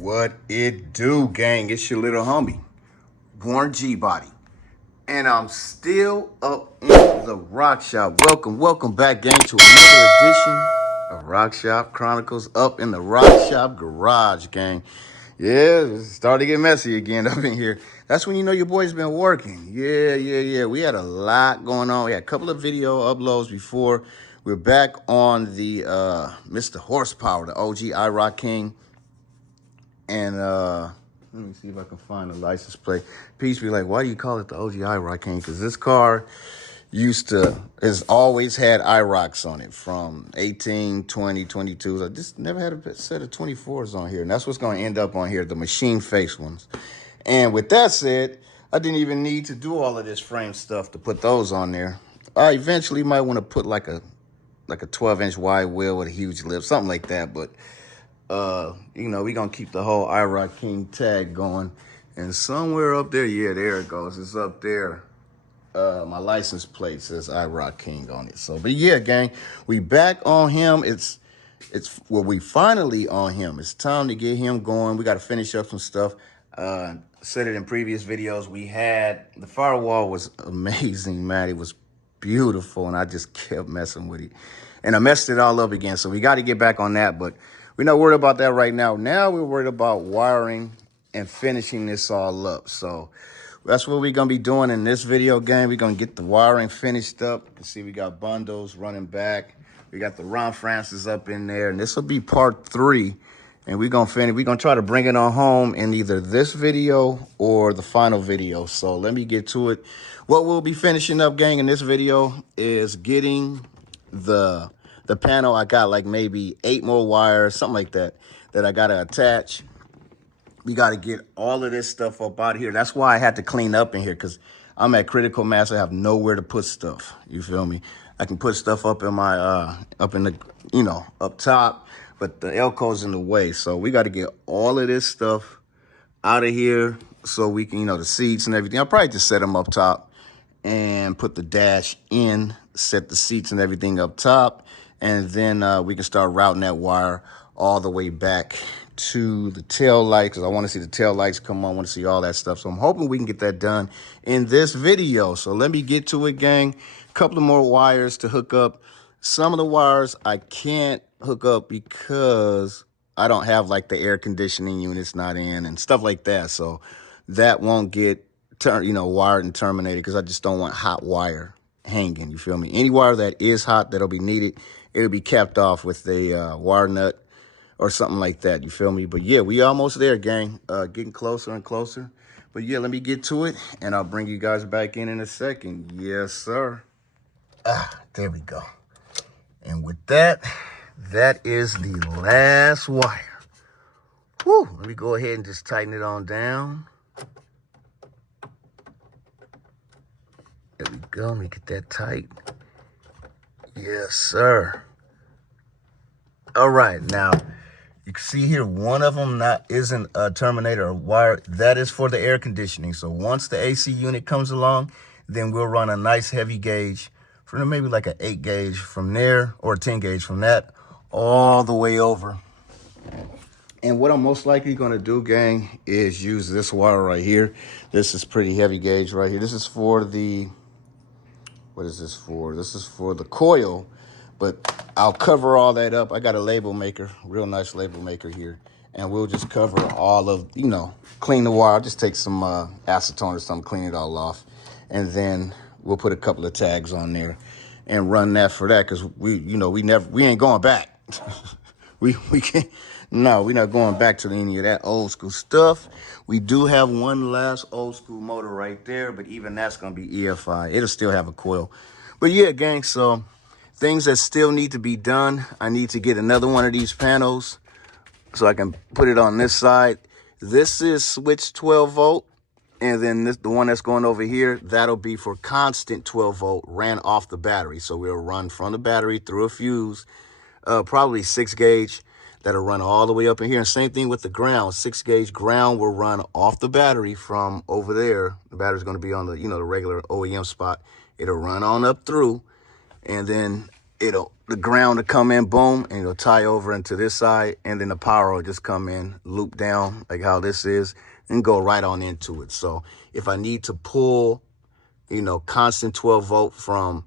What it do, gang? It's your little homie, Born G Body. And I'm still up in the Rock Shop. Welcome back, gang, to another edition of RocshopChronicles up in the Rock Shop Garage, gang. Yeah, it's starting to get messy again up in here. That's when you know your boy's been working. Yeah. We had a lot going on. We had a couple of video uploads before. We're back on the Mr. Horsepower, the OG iRock King. And let me see if I can find the license plate. Peace be like, why do you call it the OG iRock King? Because this car has always had iRocks on it from 18, 20, 22s. I just never had a set of 24s on here. And that's what's going to end up on here, the machine face ones. And with that said, I didn't even need to do all of this frame stuff to put those on there. I eventually might want to put like a 12-inch wide wheel with a huge lip, something like that. But we're going to keep the whole iRock King tag going. And somewhere up there, yeah, there it goes. It's up there. My license plate says iRock King on it. So, but yeah, gang, we back on him. We finally on him. It's time to get him going. We got to finish up some stuff. Said it in previous videos. The firewall was amazing, man. It was beautiful, and I just kept messing with it. And I messed it all up again. So we got to get back on that, but we're not worried about that right now. Now we're worried about wiring and finishing this all up. So that's what we're going to be doing in this video, game. We're going to get the wiring finished up. You can see we got bundles running back. We got the Ron Francis up in there. And this will be part 3. And we're going to finish. We're going to try to bring it on home in either this video or the final video. So let me get to it. What we'll be finishing up, gang, in this video is getting the panel. I got like maybe 8 more wires, something like that I got to attach. We got to get all of this stuff up out of here. That's why I had to clean up in here, because I'm at critical mass. I have nowhere to put stuff. You feel me? I can put stuff up in my, up top, but the Elco's in the way. So we got to get all of this stuff out of here so we can, the seats and everything. I'll probably just set them up top and put the dash in, set the seats and everything up top. And then we can start routing that wire all the way back to the tail light, because I want to see the tail lights come on. I want to see all that stuff. So I'm hoping we can get that done in this video. So let me get to it, gang. A couple of more wires to hook up. Some of the wires I can't hook up because I don't have like the air conditioning units not in and stuff like that. So that won't get wired and terminated, because I just don't want hot wire hanging. You feel me? Any wire that is hot that'll be needed, it'll be capped off with a wire nut or something like that. You feel me? But yeah, we almost there, gang. Getting closer and closer. But yeah, let me get to it, and I'll bring you guys back in a second. Yes, sir. There we go. And with that, that is the last wire. Whew, let me go ahead and just tighten it on down. There we go. Let me get that tight. Yes, sir. All right, now you can see here one of them isn't a terminator or wire. That is for the air conditioning. So once the AC unit comes along, then we'll run a nice heavy gauge for maybe like an 8 gauge from there, or a 10 gauge from that, all the way over. And what I'm most likely going to do, gang, is use this wire right here. This is pretty heavy gauge right here. This is for the, what is this for? This is for the coil, but I'll cover all that up. I got a label maker, real nice label maker here. And we'll just cover all of, clean the wire. I'll just take some acetone or something, clean it all off. And then we'll put a couple of tags on there and run that for that, because we ain't going back. we can't. No, we're not going back to any of that old school stuff. We do have one last old school motor right there, but even that's going to be EFI. It'll still have a coil. But yeah, gang, so things that still need to be done. I need to get another one of these panels so I can put it on this side. This is switch 12 volt. And then the one that's going over here, that'll be for constant 12 volt, ran off the battery. So we'll run from the battery through a fuse, probably 6 gauge. That'll run all the way up in here. And same thing with the ground. 6 gauge ground will run off the battery from over there. The battery's going to be on the, the regular OEM spot. It'll run on up through. And then the ground will come in, boom, and it'll tie over into this side, and then the power will just come in, loop down like how this is, and go right on into it. So if I need to pull, constant 12 volt from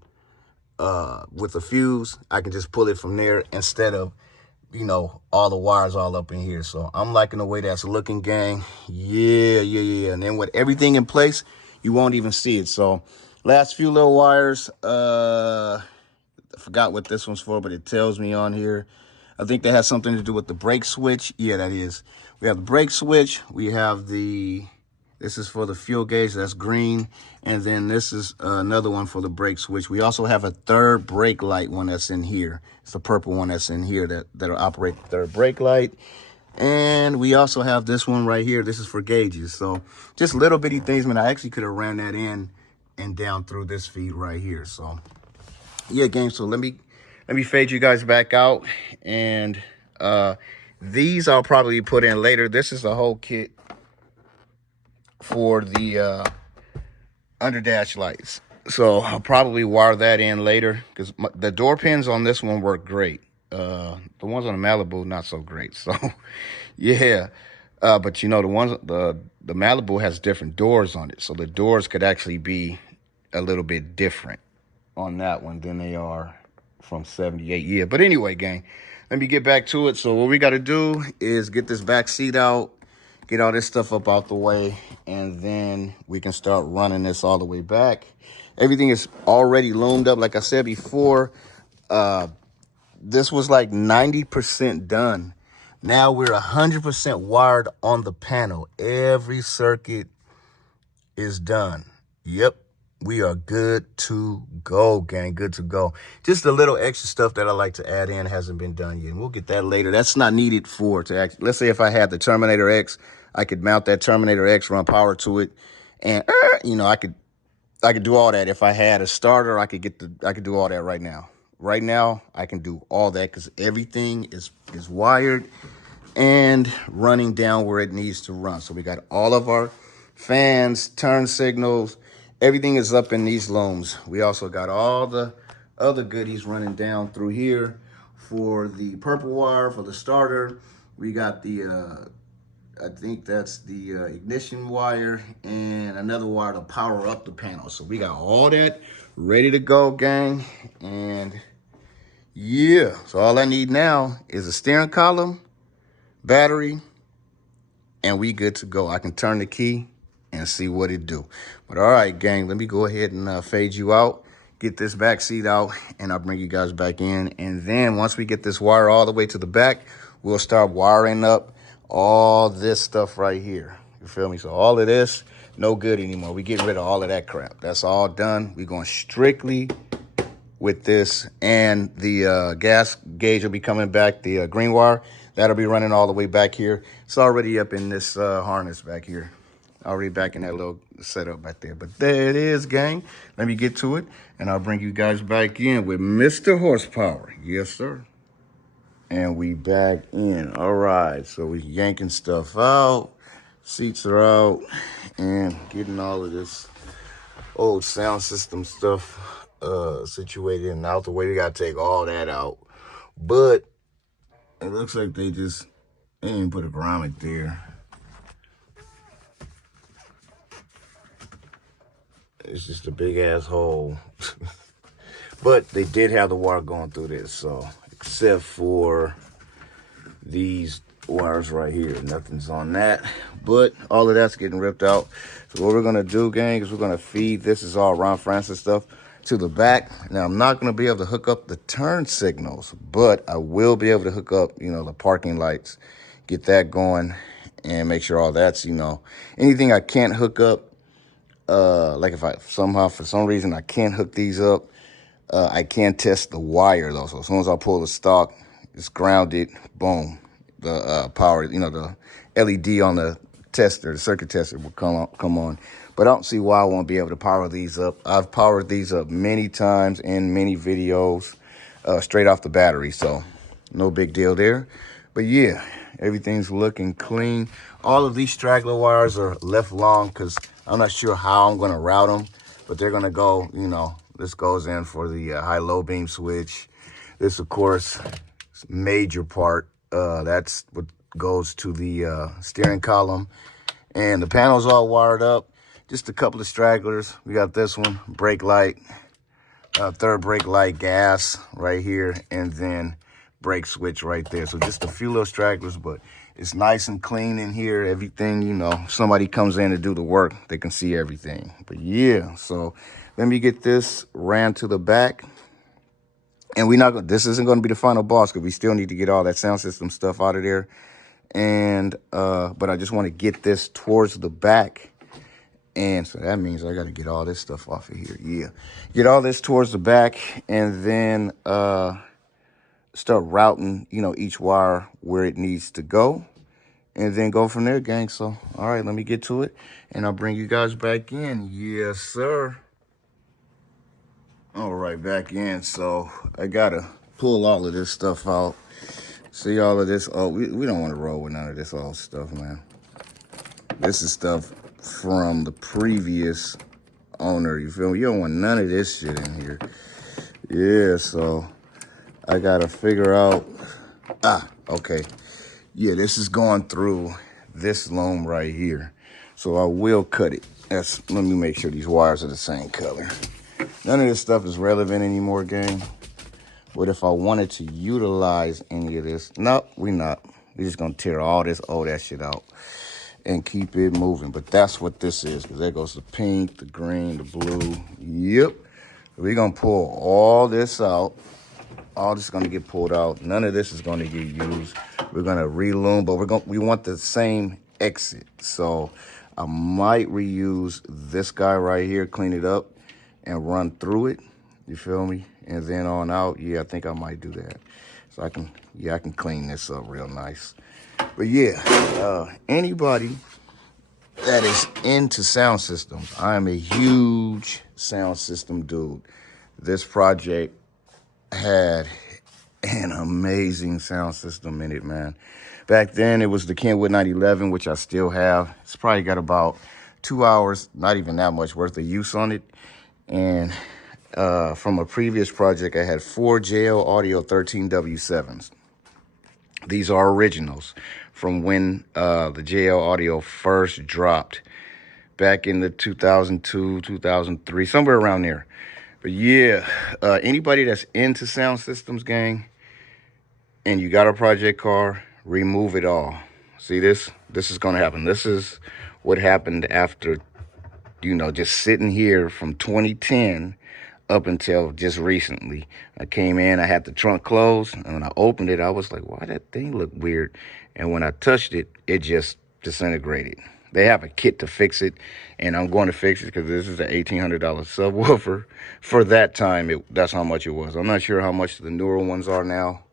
with a fuse, I can just pull it from there instead of all the wires all up in here. So I'm liking the way that's looking, gang. Yeah. And then with everything in place, you won't even see it. So last few little wires, I forgot what this one's for, but it tells me on here. I think that has something to do with the brake switch. Yeah, that is. We have the brake switch. We have this is for the fuel gauge, that's green. And then this is another one for the brake switch. We also have a third brake light one that's in here. It's the purple one that's in here that'll operate the third brake light. And we also have this one right here. This is for gauges. So just little bitty things, man. I actually could have ran that in and down through this feed right here. So yeah, gang, so let me fade you guys back out. And these I'll probably put in later. This is a whole kit for the under dash lights, so I'll probably wire that in later because the door pins on this one work great. The ones on the Malibu not so great. So yeah, but the ones the Malibu has different doors on it, so the doors could actually be a little bit different on that one than they are from 78. Yeah, but anyway, gang, let me get back to it. So what we got to do is get this back seat out, get all this stuff up out the way, and then we can start running this all the way back. Everything is already loomed up. Like I said before, this was like 90% done. Now we're 100% wired on the panel. Every circuit is done. Yep, we are good to go, gang. Good to go. Just a little extra stuff that I like to add in hasn't been done yet, and we'll get that later. That's not needed to actually. Let's say if I had the Terminator X, I could mount that Terminator X, run power to it, and I could do all that. If I had a starter, I could do all that right now. Right now, I can do all that because everything is wired and running down where it needs to run. So we got all of our fans, turn signals, everything is up in these looms. We also got all the other goodies running down through here for the purple wire for the starter. We got the I think that's the ignition wire and another wire to power up the panel. So we got all that ready to go, gang. And yeah, so all I need now is a steering column, battery, and we good to go. I can turn the key and see what it do. But all right, gang, let me go ahead and fade you out, get this back seat out, and I'll bring you guys back in. And then once we get this wire all the way to the back, we'll start wiring up all this stuff right here. You feel me? So all of this, no good anymore. We getting rid of all of that crap. That's all done. We're going strictly with this, and the gas gauge will be coming back, the green wire. That'll be running all the way back here. It's already up in this harness back here. Already back in that little setup back there. But there it is, gang. Let me get to it, and I'll bring you guys back in with Mr. Horsepower. Yes, sir. And we back in. All right, so we yanking stuff out. Seats are out, and getting all of this old sound system stuff situated and out the way. We got to take all that out. But it looks like they didn't put a grommet there. It's just a big ass hole. But they did have the wire going through this, so except for these wires right here, nothing's on that. But all of that's getting ripped out. So what we're gonna do, gang, is we're gonna feed this is all Ron Francis stuff to the back. Now I'm not gonna be able to hook up the turn signals, but I will be able to hook up, the parking lights, get that going, and make sure all that's, anything I can't hook up. Like if I somehow, for some reason, I can't hook these up, I can test the wire though. So as soon as I pull the stock, it's grounded, boom, the power, the LED on the tester, the circuit tester will come on. But I don't see why I won't be able to power these up. I've powered these up many times in many videos, straight off the battery. So no big deal there. But yeah, everything's looking clean. All of these straggler wires are left long because I'm not sure how I'm going to route them, but they're going to go, this goes in for the high-low beam switch. This, of course, is a major part. That's what goes to the steering column. And the panel's all wired up. Just a couple of stragglers. We got this one, brake light, third brake light, gas right here, and then brake switch right there. So just a few little stragglers, but it's nice and clean in here. Everything, you know, if somebody comes in to do the work, they can see everything. But yeah, so let me get this ran to the back. And this isn't going to be the final boss, because we still need to get all that sound system stuff out of there. And but I just want to get this towards the back. And so that means I got to get all this stuff off of here. Yeah, get all this towards the back, and then start routing, you know, each wire where it needs to go, and then go from there, gang. So all right, let me get to it, and I'll bring you guys back in. Yes, sir. All right, back in. So I gotta pull all of this stuff out. See all of this? Oh, we don't want to roll with none of this old stuff, man. This is stuff from the previous owner. You feel me? You don't want none of this shit in here. Yeah, so I gotta figure out. Okay. Yeah, this is going through this loom right here. So I will cut it. Let me make sure these wires are the same color. None of this stuff is relevant anymore, gang. But if I wanted to utilize any of this, nope, we not. We're just gonna tear all this old ass shit out and keep it moving. But that's what this is, because there goes the pink, the green, the blue. Yep. We're gonna pull all this out. All this is gonna get pulled out. None of this is gonna get used. We're gonna reloom, but we want the same exit. So I might reuse this guy right here, clean it up, and run through it. You feel me? And then on out, yeah, I think I might do that. So I can clean this up real nice. But yeah, anybody that is into sound systems, I am a huge sound system dude. This project had an amazing sound system in it, man. Back then, it was the Kenwood 911, which I still have. It's probably got about 2 hours, not even that much worth of use on it. And from a previous project, I had 4 JL Audio 13W7s. These are originals from when the JL Audio first dropped back in the 2002, 2003, somewhere around there. But yeah, anybody that's into sound systems, gang, and you got a project car, remove it all. See this? This is going to happen. This is what happened after, you know, just sitting here from 2010 up until just recently. I came in, I had the trunk closed, and when I opened it, I was like, why that thing look weird? And when I touched it, it just disintegrated. They have a kit to fix it, and I'm going to fix it because this is an $1,800 subwoofer. For that time, that's how much it was. I'm not sure how much the newer ones are now,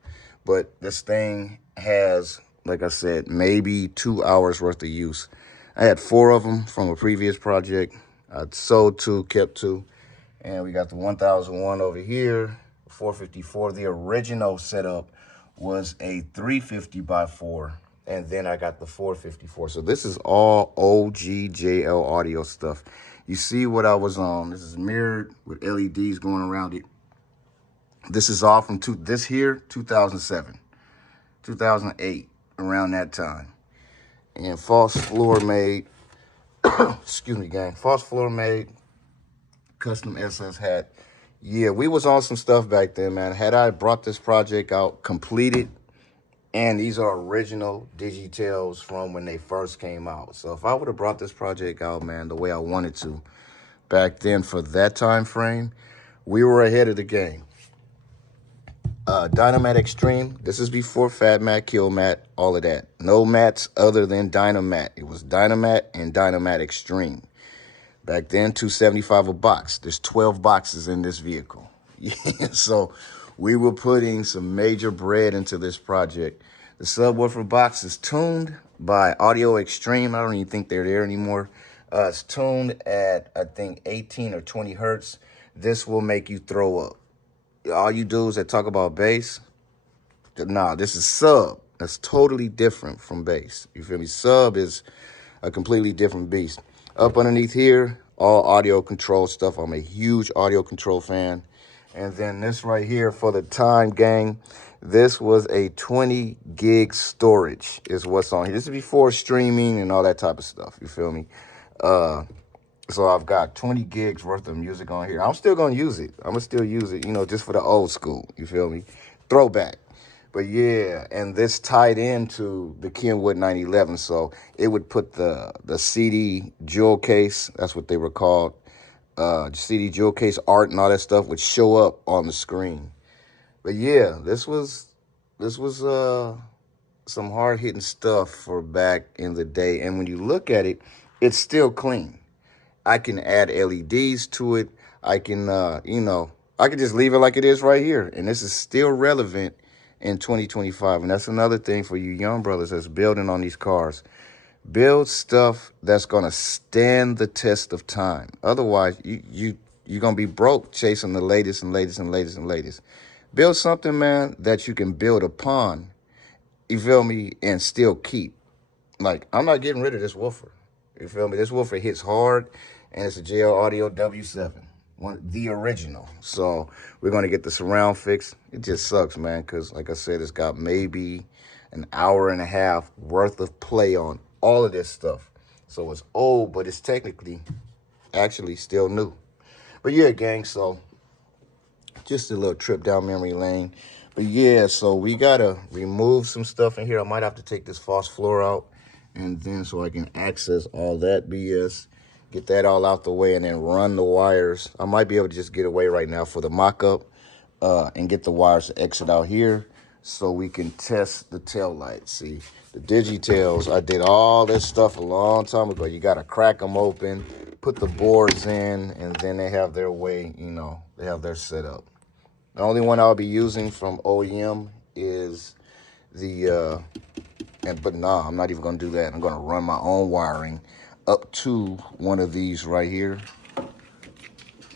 but this thing has, like I said, maybe 2 hours worth of use. I had 4 of them from a previous project. I sold 2, kept 2. And we got the 1001 over here, 454. The original setup was a 350 by 4. And then I got the 454. So this is all OG JL Audio stuff. You see what I was on. This is mirrored with LEDs going around it. This is all from 2007, 2008, around that time. And false floor made, excuse me, gang, false floor made, custom SS hat. Yeah, we was on some stuff back then, man. Had I brought this project out completed, and these are original Digitales from when they first came out. So if I would have brought this project out, man, the way I wanted to back then for that time frame, we were ahead of the game. Dynamat Extreme. This is before Fat Mat, Kill Mat, all of that. No mats other than Dynamat. It was Dynamat and Dynamat Extreme. Back then, $275 a box. There's 12 boxes in this vehicle. Yeah, so we were putting some major bread into this project. The subwoofer box is tuned by Audio Extreme. I don't even think they're there anymore. It's tuned at, I think, 18 or 20 hertz. This will make you throw up. All you dudes that talk about bass, nah, this is sub. That's totally different from bass. You feel me? Sub is a completely different beast. Up underneath here, all audio control stuff. I'm a huge audio control fan. And then this right here for the time, gang. This was a 20 gig storage is what's on here. This is before streaming and all that type of stuff. You feel me? So I've got 20 gigs worth of music on here. I'm still going to use it. I'm going to still use it, just for the old school. You feel me? Throwback. But yeah, and this tied into the Kenwood 911. So it would put the CD jewel case, that's what they were called, CD jewel case art and all that stuff would show up on the screen. But yeah, this was some hard hitting stuff for back in the day. And when you look at it, it's still clean. I can add LEDs to it. I can, I can just leave it like it is right here. And this is still relevant in 2025. And that's another thing for you young brothers that's building on these cars. Build stuff that's going to stand the test of time. Otherwise, you're going to be broke chasing the latest and latest and latest and latest. Build something, man, that you can build upon, you feel me, and still keep. Like, I'm not getting rid of this woofer. You feel me? This woofer hits hard, and it's a JL Audio W7, the original. So we're going to get the surround fixed. It just sucks, man, because, like I said, it's got maybe an hour and a half worth of play on all of this stuff. So it's old, but it's technically actually still new. But yeah, gang, so just a little trip down memory lane. But yeah, so we got to remove some stuff in here. I might have to take this false floor out. And then so I can access all that BS, get that all out the way, and then run the wires. I might be able to just get away right now for the mock-up and get the wires to exit out here so we can test the tail lights. See, the Digitails, I did all this stuff a long time ago. You got to crack them open, put the boards in, and then they have their way, they have their setup. The only one I'll be using from OEM is the... But nah, I'm not even going to do that. I'm going to run my own wiring up to one of these right here.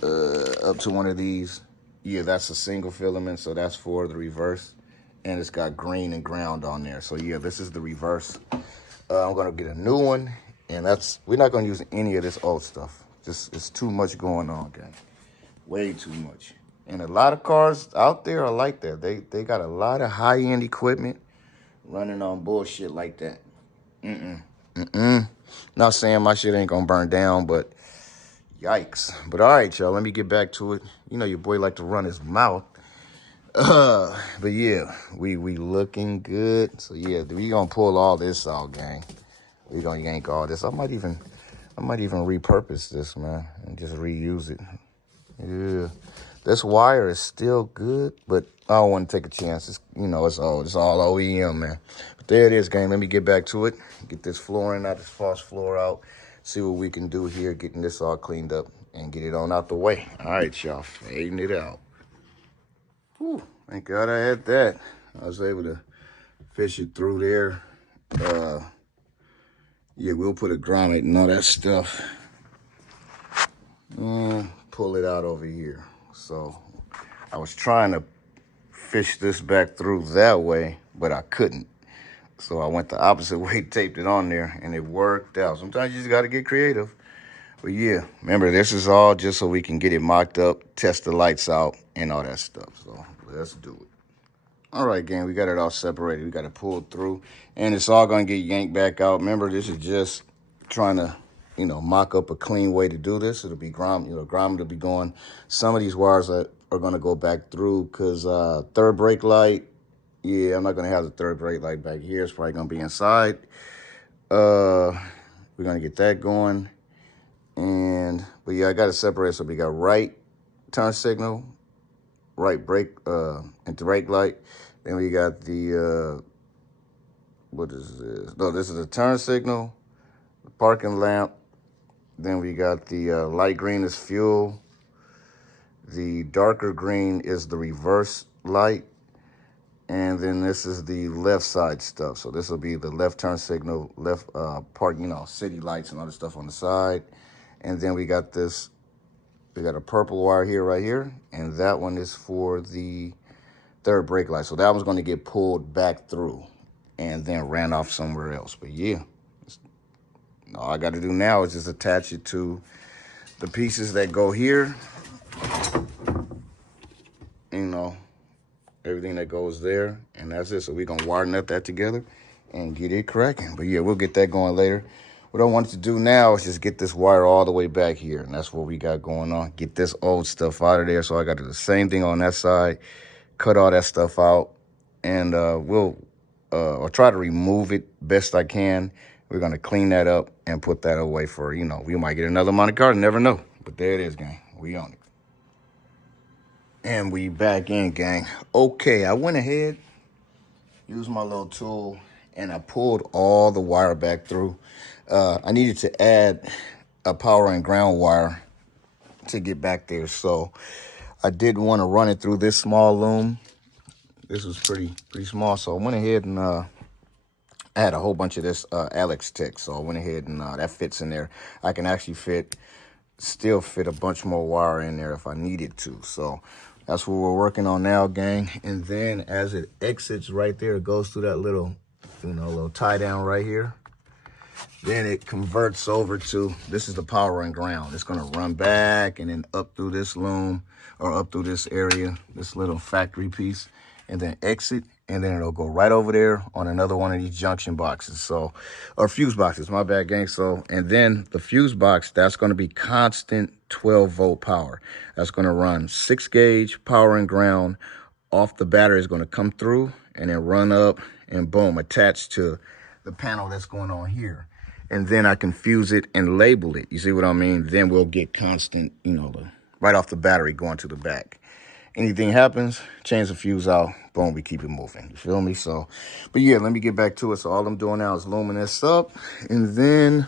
Up to one of these. Yeah, that's a single filament, so that's for the reverse. And it's got green and ground on there. So yeah, this is the reverse. I'm going to get a new one. And we're not going to use any of this old stuff. Just, it's too much going on, gang. Way too much. And a lot of cars out there are like that. They got a lot of high-end equipment running on bullshit like that. Not saying my shit ain't gonna burn down, but yikes. But all right, y'all, let me get back to it. Your boy like to run his mouth. But yeah, we looking good. So yeah, we gonna pull all this out, gang. We gonna yank all this. I might even repurpose this, man, and just reuse it. Yeah. This wire is still good, but I don't want to take a chance. It's, it's old. It's all OEM, man. But there it is, gang. Let me get back to it. Get this flooring out, this false floor out. See what we can do here, getting this all cleaned up and get it on out the way. All right, y'all. Fading it out. Whew. Thank God I had that. I was able to fish it through there. Yeah, we'll put a grommet and all that stuff. Pull it out over here. So I was trying to fish this back through that way, but I couldn't. So I went the opposite way, taped it on there, and it worked out. Sometimes you just got to get creative. But yeah, remember, this is all just so we can get it mocked up, test the lights out, and all that stuff. So let's do it. All right, gang, we got it all separated. We got it pulled through, and it's all going to get yanked back out. Remember, this is just trying to mock up a clean way to do this. It'll be grommet will be going. Some of these wires are going to go back through because third brake light, yeah, I'm not going to have the third brake light back here. It's probably going to be inside. We're going to get that going. But yeah, I got it separated. So we got right turn signal, right brake, into brake light. Then we got the, what is this? No, this is a turn signal, the parking lamp. Then we got the light green is fuel. The darker green is the reverse light. And then this is the left side stuff. So this will be the left turn signal, left park, city lights and other stuff on the side. And then we got this, we got a purple wire here, right here. And that one is for the third brake light. So that one's going to get pulled back through and then ran off somewhere else. But yeah. All I got to do now is just attach it to the pieces that go here. you know, everything that goes there, and that's it. So we're gonna wire nut that together and get it cracking. But yeah, we'll get that going later. What I wanted to do now is just get this wire all the way back here, and that's what we got going on. Get this old stuff out of there. So I got to do the same thing on that side, cut all that stuff out, and I'll try to remove it best I can. We're gonna clean that up and put that away for, you know, we might get another Monte Carlo, never know. But there it is, gang. We on it. And we back in, gang. Okay, I went ahead, used my little tool, and I pulled all the wire back through. I needed to add a power and ground wire to get back there, so I didn't want to run it through this small loom. This was pretty small, so I went ahead and I had a whole bunch of this Alex Tech, so I went ahead and that fits in there. I can actually still fit a bunch more wire in there if I needed to. So that's what we're working on now, gang. And then as it exits right there, it goes through that little, little tie down right here. Then it converts over to, this is the power and ground. It's gonna run back and then up through this loom or up through this area, this little factory piece, and then exit. And then it'll go right over there on another one of these junction boxes. So, or fuse boxes, my bad, gang. So, and then the fuse box, that's going to be constant 12-volt power. That's going to run 6-gauge power and ground. Off the battery is going to come through and then run up and boom, attached to the panel that's going on here. And then I can fuse it and label it. You see what I mean? Then we'll get constant, right off the battery going to the back. Anything happens, change the fuse out, boom, we keep it moving. You feel me? So, but yeah, let me get back to it. So all I'm doing now is looming this up, and then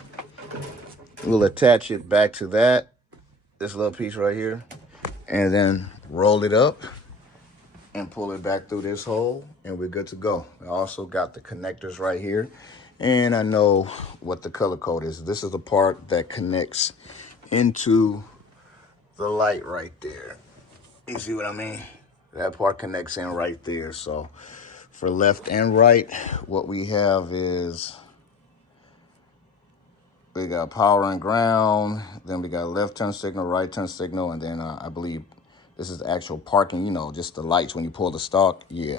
we'll attach it back to this little piece right here, and then roll it up and pull it back through this hole, and we're good to go. I also got the connectors right here, and I know what the color code is. This is the part that connects into the light right there. You see what I mean? That part connects in right there. So for left and right, what we have is we got power and ground, then we got left turn signal, right turn signal, and then I believe this is the actual parking, just the lights when you pull the stalk. Yeah,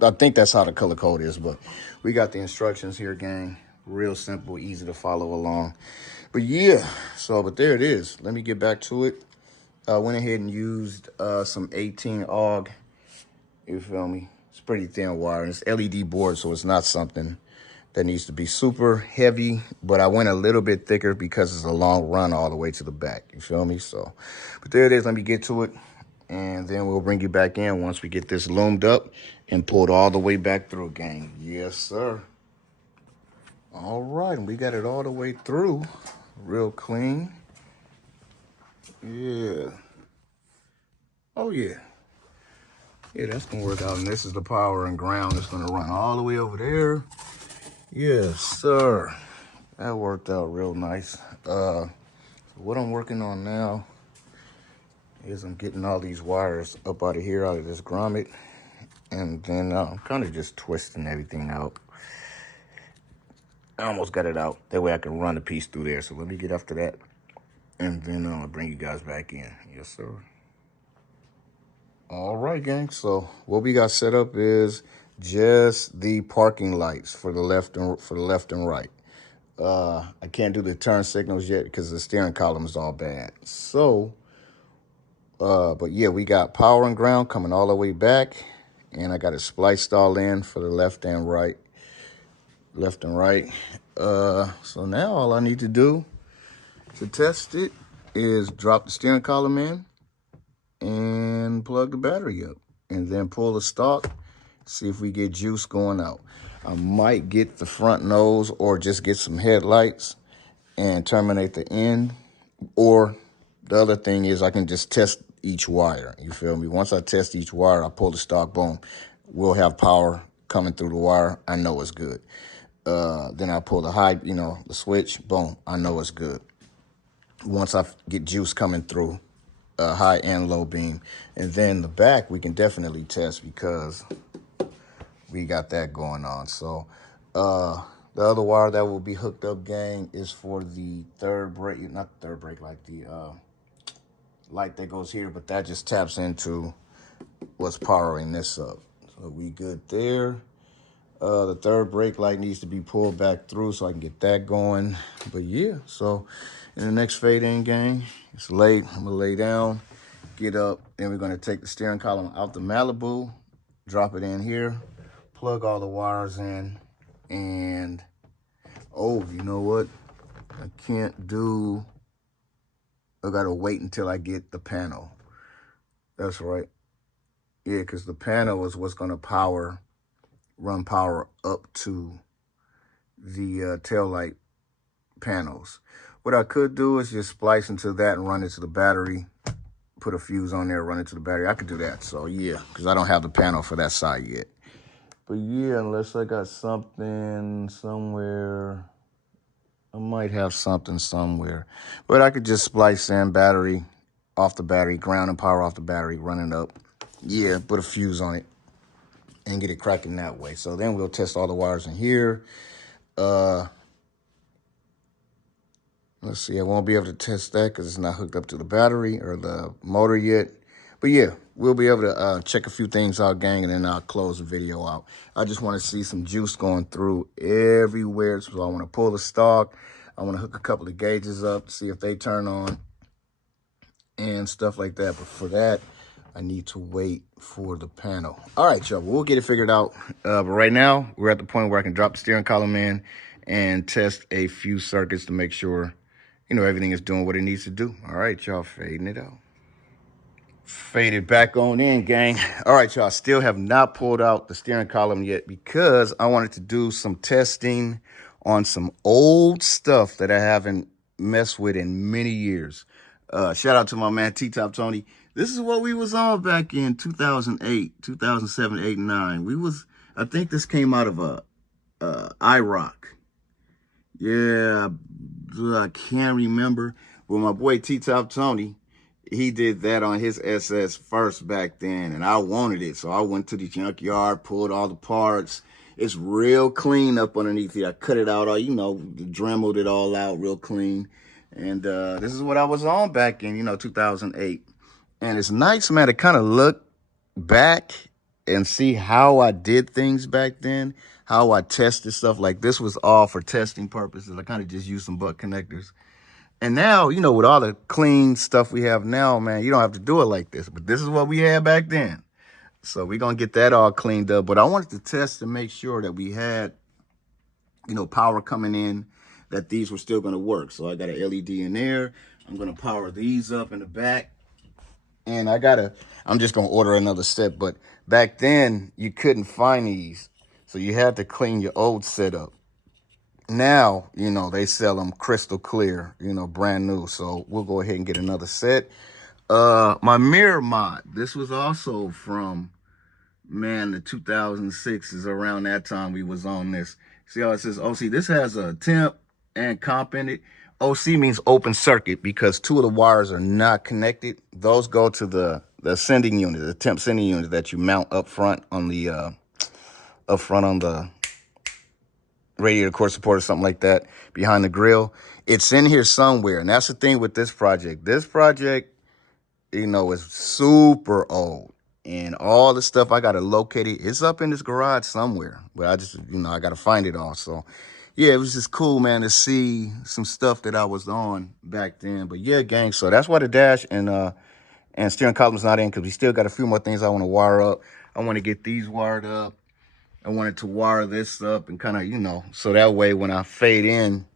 I think that's how the color code is, but we got the instructions here, gang. Real simple, easy to follow along. But yeah, but there it is. Let me get back to it. I went ahead and used some 18 AUG. You feel me? It's pretty thin wire. It's LED board, so it's not something that needs to be super heavy. But I went a little bit thicker because it's a long run all the way to the back. You feel me? So, but there it is. Let me get to it. And then we'll bring you back in once we get this loomed up and pulled all the way back through, gang. Yes, sir. All right. And we got it all the way through. Real clean. Yeah. Oh, yeah. Yeah, that's going to work out. And this is the power and ground. It's going to run all the way over there. Yes, sir. That worked out real nice. So what I'm working on now is I'm getting all these wires up out of here, out of this grommet. And then I'm kind of just twisting everything out. I almost got it out. That way I can run a piece through there. So let me get after that. And then I'll bring you guys back in. Yes, sir. All right, gang. So what we got set up is just the parking lights for the left and right. I can't do the turn signals yet because the steering column is all bad. So, but yeah, we got power and ground coming all the way back, and I got it spliced all in for the left and right. So now all I need to do to test it is drop the steering column in and plug the battery up, and then pull the stalk, see if we get juice going out. I might get the front nose or just get some headlights and terminate the end. Or the other thing is I can just test each wire. You feel me? Once I test each wire, I pull the stalk, boom, we'll have power coming through the wire. I know it's good. Then I pull the high, the switch, boom, I know it's good. Once I get juice coming through, high and low beam. And then the back we can definitely test because we got that going on. So the other wire that will be hooked up, gang, is for the third brake, not third brake, like the light that goes here, but that just taps into what's powering this up. So we good there. The third brake light needs to be pulled back through so I can get that going. But yeah, so in the next fade-in gang, it's late. I'm gonna lay down, get up, then we're gonna take the steering column out the Malibu, drop it in here, plug all the wires in, and oh, you know what? I gotta wait until I get the panel. That's right. Yeah, because the panel is what's gonna run power up to the tail light panels. What I could do is just splice into that and run it to the battery, put a fuse on there, run it to the battery. I could do that. So yeah, because I don't have the panel for that side yet. But yeah, unless I got something somewhere, I might have something somewhere. But I could just splice in battery off the battery, ground and power off the battery, run it up. Yeah, put a fuse on it and get it cracking that way. So then we'll test all the wires in here. Let's see, I won't be able to test that because it's not hooked up to the battery or the motor yet. But yeah, we'll be able to check a few things out, gang, and then I'll close the video out. I just want to see some juice going through everywhere. So I want to pull the stalk. I want to hook a couple of gauges up, see if they turn on and stuff like that. But for that, I need to wait for the panel. All right, y'all, we'll get it figured out. But right now, we're at the point where I can drop the steering column in and test a few circuits to make sure, you know, everything is doing what it needs to do. All right, y'all, fading it out. Faded back on in, gang. All right, y'all, still have not pulled out the steering column yet because I wanted to do some testing on some old stuff that I haven't messed with in many years. Shout out to my man, T-Top Tony. This is what we was on back in 2008, 2007, 8, 9. I think this came out of iRock. Yeah, I can't remember. But my boy T-Top Tony, he did that on his SS first back then, and I wanted it. So I went to the junkyard, pulled all the parts. It's real clean up underneath here. I cut it out, all you know, dremeled it all out real clean. And this is what I was on back in, 2008. And it's nice, man, to kind of look back and see how I did things back then, how I tested stuff. Like this was all for testing purposes. I kind of just used some butt connectors. And now, with all the clean stuff we have now, man, you don't have to do it like this. But this is what we had back then. So we're going to get that all cleaned up. But I wanted to test to make sure that we had, power coming in, that these were still going to work. So I got an LED in there. I'm going to power these up in the back. And I'm just going to order another set. But back then, you couldn't find these. So you had to clean your old setup. Now, they sell them crystal clear, brand new. So we'll go ahead and get another set. My mirror mod, this was also from, the 2006 is around that time we was on this. See how it says OC? This has a temp and comp in it. OC means open circuit because two of the wires are not connected. Those go to the sending unit, the temp sending unit that you mount up front on the radiator core support or something like that behind the grill. It's in here somewhere. And that's the thing with this project. This project, is super old. And all the stuff I got to locate it. It's up in this garage somewhere. But I just, I got to find it all. So, yeah, it was just cool, man, to see some stuff that I was on back then. But, yeah, gang, so that's why the dash and steering column's not in because we still got a few more things I want to wire up. I want to get these wired up. I wanted to wire this up and kind of, so that way when I fade in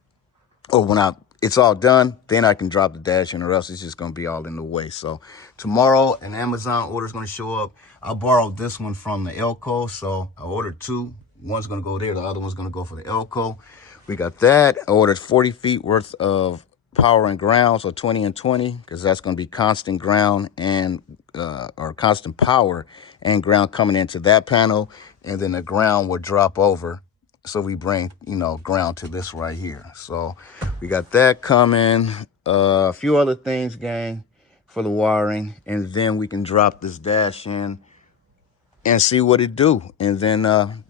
or when it's all done, then I can drop the dash in or else it's just going to be all in the way. So tomorrow an Amazon order is going to show up. I borrowed this one from the Elco. So I ordered two. One's going to go there. The other one's going to go for the Elco. We got that. I ordered 40 feet worth of power and ground. So 20 and 20, because that's going to be constant ground and, or constant power and ground coming into that panel. And then the ground will drop over. So we bring, ground to this right here. So we got that coming. A few other things, gang, for the wiring. And then we can drop this dash in and see what it do. And then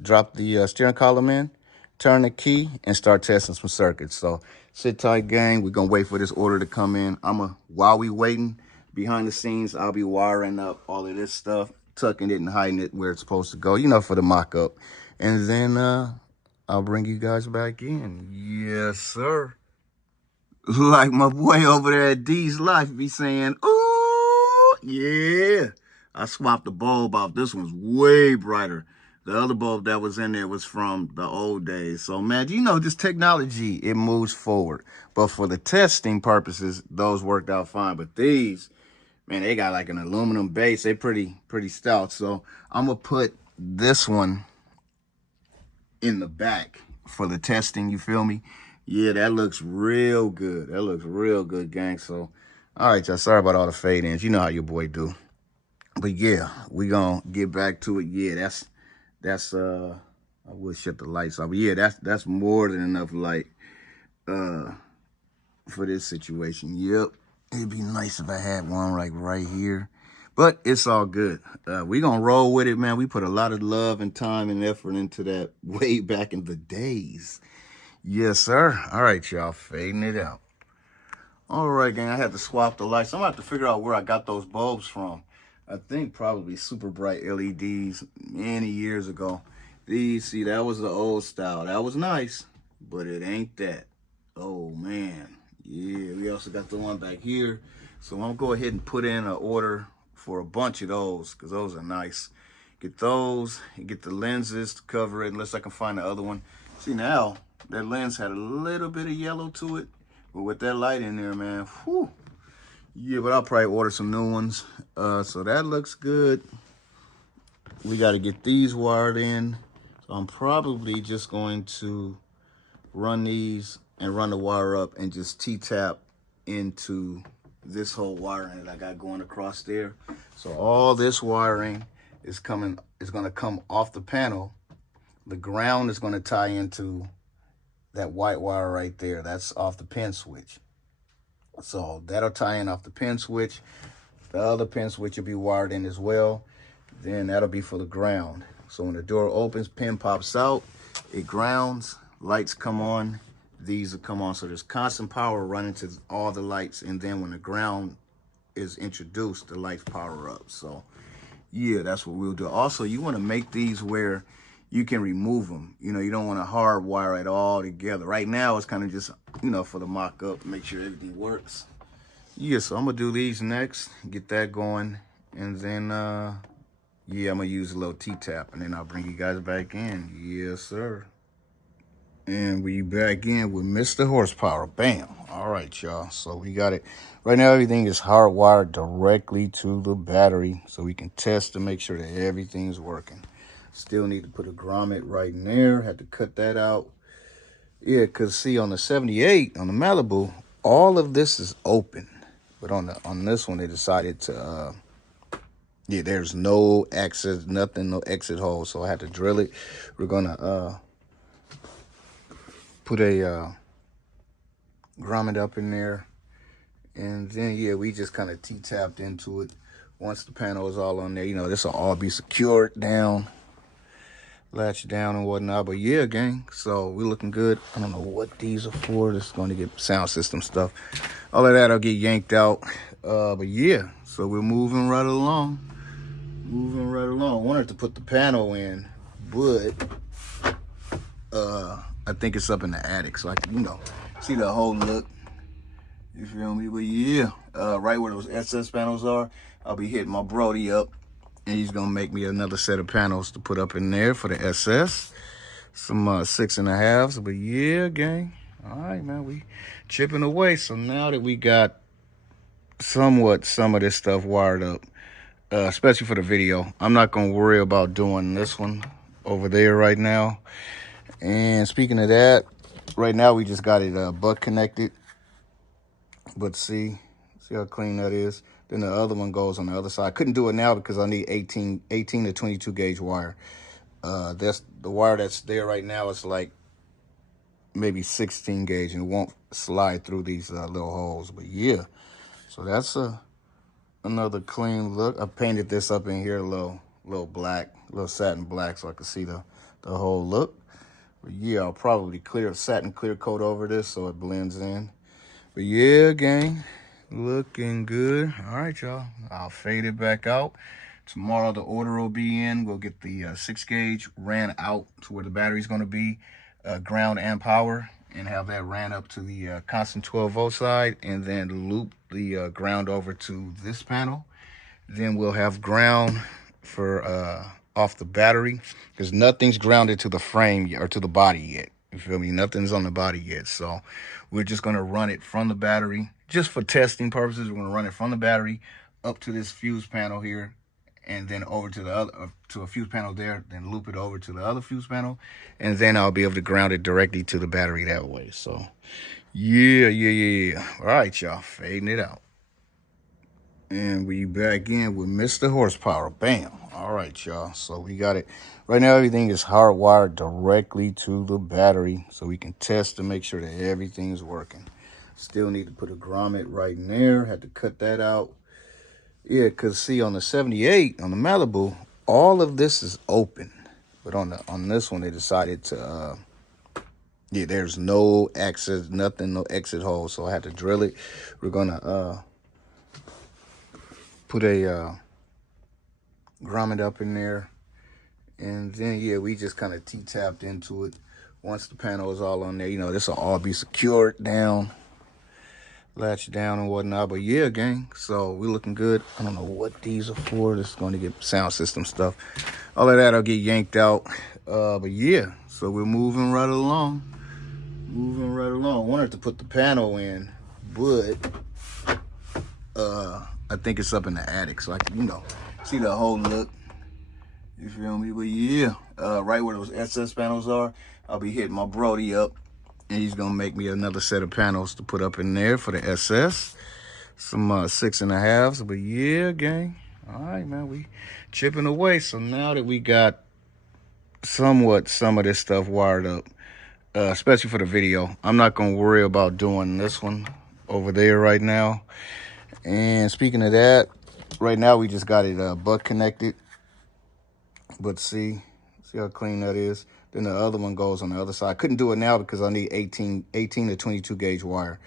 drop the steering column in, turn the key, and start testing some circuits. So sit tight, gang. We're going to wait for this order to come in. While we waiting, behind the scenes, I'll be wiring up all of this stuff. tucking it and hiding it where it's supposed to go, you know, for the mock-up. And then I'll bring you guys back in. Yes, sir. Like my boy over there at D's Life be saying, ooh, yeah. I swapped the bulb out. This one's way brighter. The other bulb that was in there was from the old days. So, man, you know, this technology, it moves forward. But for the testing purposes, those worked out fine. But these, man, they got like an aluminum base. They pretty stout. So I'm going to put this one in the back for the testing, you feel me? Yeah, that looks real good. That looks real good, gang. So, all right, y'all. Sorry about all the fade-ins. You know how your boy do. But yeah, we gonna get back to it. Yeah, that's I will shut the lights off. But yeah, that's more than enough light for this situation. Yep. It'd be nice if I had one like right here. But it's all good. We gonna roll with it, man. We put a lot of love and time and effort into that way back in the days. Yes, sir. All right, y'all. Fading it out. All right, gang. I had to swap the lights. I'm gonna have to figure out where I got those bulbs from. I think probably super bright LEDs many years ago. These, see, that was the old style. That was nice, but it ain't that. Oh, man. Yeah, we also got the one back here. So I'm gonna go ahead and put in an order for a bunch of those because those are nice. Get those and get the lenses to cover it unless I can find the other one. See, now that lens had a little bit of yellow to it, but with that light in there, man, whew. Yeah, but I'll probably order some new ones. So that looks good. We got to get these wired in. So I'm probably just going to run these and run the wire up and just T-tap into this whole wiring that I got going across there. So all this wiring is going to come off the panel. The ground is going to tie into that white wire right there. That's off the pin switch. So that'll tie in off the pin switch. The other pin switch will be wired in as well. Then that'll be for the ground. So when the door opens, pin pops out, it grounds, lights come on, these will come on. So there's constant power running to all the lights. And then when the ground is introduced, the lights power up. So yeah, that's what we'll do. Also, you want to make these where you can remove them. You know, you don't want to hardwire it all together. Right now, it's kind of just, you know, for the mock-up, make sure everything works. Yeah, so I'm going to do these next, get that going. And then, yeah, I'm going to use a little T-tap, and then I'll bring you guys back in. Yes, sir. And we back in with Mr. Horsepower. Bam. All right, y'all. So we got it. Right now, everything is hardwired directly to the battery, so we can test to make sure that everything's working. Still need to put a grommet right in there. Had to cut that out. Yeah, because see, on the 78, on the Malibu, all of this is open. But on this one, they decided to, yeah, there's no exit, nothing, no exit hole. So I had to drill it. We're going to put a grommet up in there. And then, yeah, we just kind of T-tapped into it. Once the panel is all on there, you know, this will all be secured down. Latch down and whatnot. But yeah, gang, so we're looking good. I don't know what these are for. This is going to get sound system stuff. All of that will get yanked out. But yeah, so we're moving right along. Moving right along. I wanted to put the panel in, but I think it's up in the attic, so I can, you know, see the whole look. You feel me? But yeah, right where those SS panels are, I'll be hitting my Brody up. And he's going to make me another set of panels to put up in there for the SS. Some 6.5s. But yeah, gang. All right, man. We chipping away. So now that we got somewhat some of this stuff wired up, especially for the video, I'm not going to worry about doing this one over there right now. And speaking of that, right now we just got it butt connected. But see how clean that is. Then the other one goes on the other side. I couldn't do it now because I need 18 to 22 gauge wire. That's the wire that's there right now. It's like maybe 16 gauge and it won't slide through these little holes. But yeah, so that's another clean look. I painted this up in here a little black, little satin black, so I can see the whole look. But yeah, I'll probably satin clear coat over this so it blends in. But yeah, gang. Looking good. All right, y'all. I'll fade it back out. Tomorrow the order will be in. We'll get the 6 gauge ran out to where the battery's going to be, ground and power, and have that ran up to the constant 12-volt side, and then loop the ground over to this panel. Then we'll have ground for off the battery, because nothing's grounded to the frame or to the body yet. You feel me? Nothing's on the body yet. So we're just going to run it from the battery just for testing purposes. We're going to run it from the battery up to this fuse panel here, and then over to the other, to a fuse panel there, then loop it over to the other fuse panel, and then I'll be able to ground it directly to the battery that way. So yeah. All right, y'all, fading it out. And we back in with Mr. Horsepower. Bam. All right, y'all. So we got it. Right now, everything is hardwired directly to the battery, so we can test to make sure that everything is working. Still need to put a grommet right in there. Had to cut that out. Yeah, because see, on the 78, on the Malibu, all of this is open. But on this one, they decided to, yeah, there's no access, nothing, no exit hole. So I had to drill it. We're going to put a grommet up in there. And then, yeah, we just kind of T-tapped into it. Once the panel is all on there, you know, this will all be secured down, latched down and whatnot. But yeah, gang, so we're looking good. I don't know what these are for. This is going to get sound system stuff. All of that will get yanked out. But yeah, so we're moving right along. I wanted to put the panel in, but I think it's up in the attic, so I can, you know, see the whole look. You feel me? But yeah, right where those SS panels are, I'll be hitting my Brody up, and he's gonna make me another set of panels to put up in there for the SS. Some 6.5s. But yeah, gang. All right, man, we chipping away. So now that we got somewhat some of this stuff wired up, especially for the video, I'm not gonna worry about doing this one over there right now. And speaking of that, right now we just got it butt connected. But see how clean that is. Then the other one goes on the other side. I couldn't do it now because I need 18 to 22 gauge wire.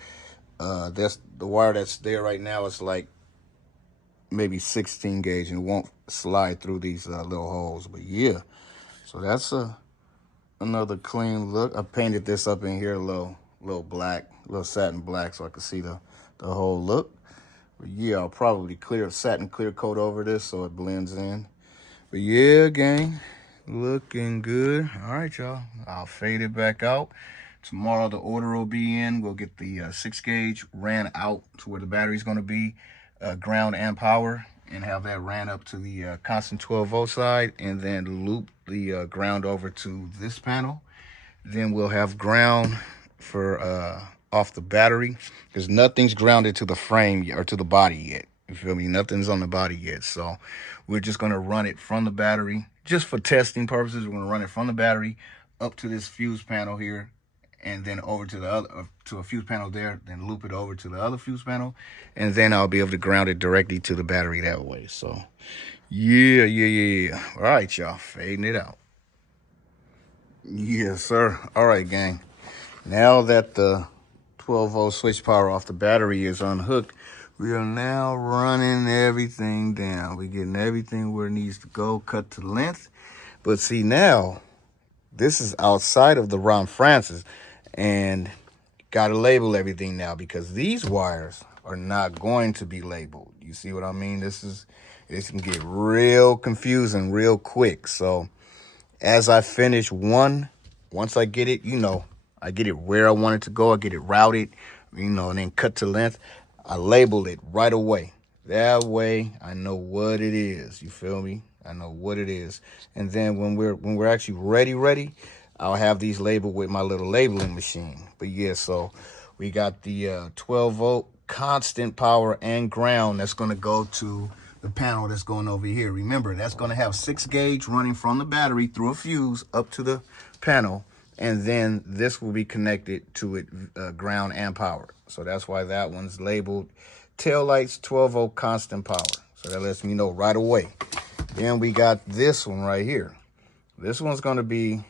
That's the wire that's there right now is like maybe 16 gauge, and it won't slide through these little holes. But yeah, so that's another clean look. I painted this up in here a little black, little satin black, so I can see the whole look. But yeah, I'll probably satin clear coat over this so it blends in. But yeah, gang, looking good. All right, y'all, I'll fade it back out. Tomorrow the order will be in. We'll get the 6 gauge ran out to where the battery's going to be, ground and power, and have that ran up to the constant 12-volt side, and then loop the ground over to this panel. Then we'll have ground for off the battery, because nothing's grounded to the frame or to the body yet. You feel me? Nothing's on the body yet. So we're just going to run it from the battery just for testing purposes. We're going to run it from the battery up to this fuse panel here, and then over to the other, to a fuse panel there, then loop it over to the other fuse panel, and then I'll be able to ground it directly to the battery that way. So yeah. All right, y'all, fading it out. Yes, sir. All right, gang. Now that the 12-volt switch power off the battery is unhooked, we are now running everything down. We're getting everything where it needs to go, cut to length. But see, now, this is outside of the Ron Francis, and got to label everything now, because these wires are not going to be labeled. You see what I mean? This can get real confusing real quick. So as I finish one, once I get it, you know, I get it where I want it to go, I get it routed, you know, and then cut to length, I label it right away. That way I know what it is. You feel me? I know what it is. And then when we're actually ready, I'll have these labeled with my little labeling machine. But yeah, so we got the 12-volt constant power and ground that's going to go to the panel that's going over here. Remember, that's going to have 6 gauge running from the battery through a fuse up to the panel, and then this will be connected to it, ground and power. So that's why that one's labeled tail lights 12-volt constant power. So that lets me know right away. Then we got this one right here. This one's going to be,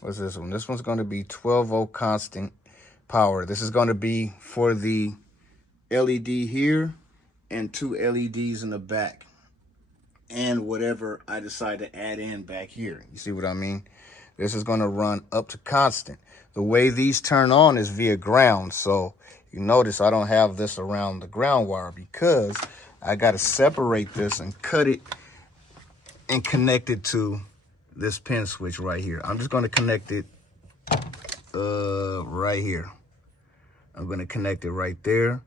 what's this one? This one's going to be 12-volt constant power. This is going to be for the LED here and 2 LEDs in the back. and whatever I decide to add in back here. You see what I mean? This is going to run up to constant. The way these turn on is via ground. So you notice I don't have this around the ground wire because I got to separate this and cut it and connect it to this pin switch right here. I'm just going to connect it right here. I'm going to connect it right there.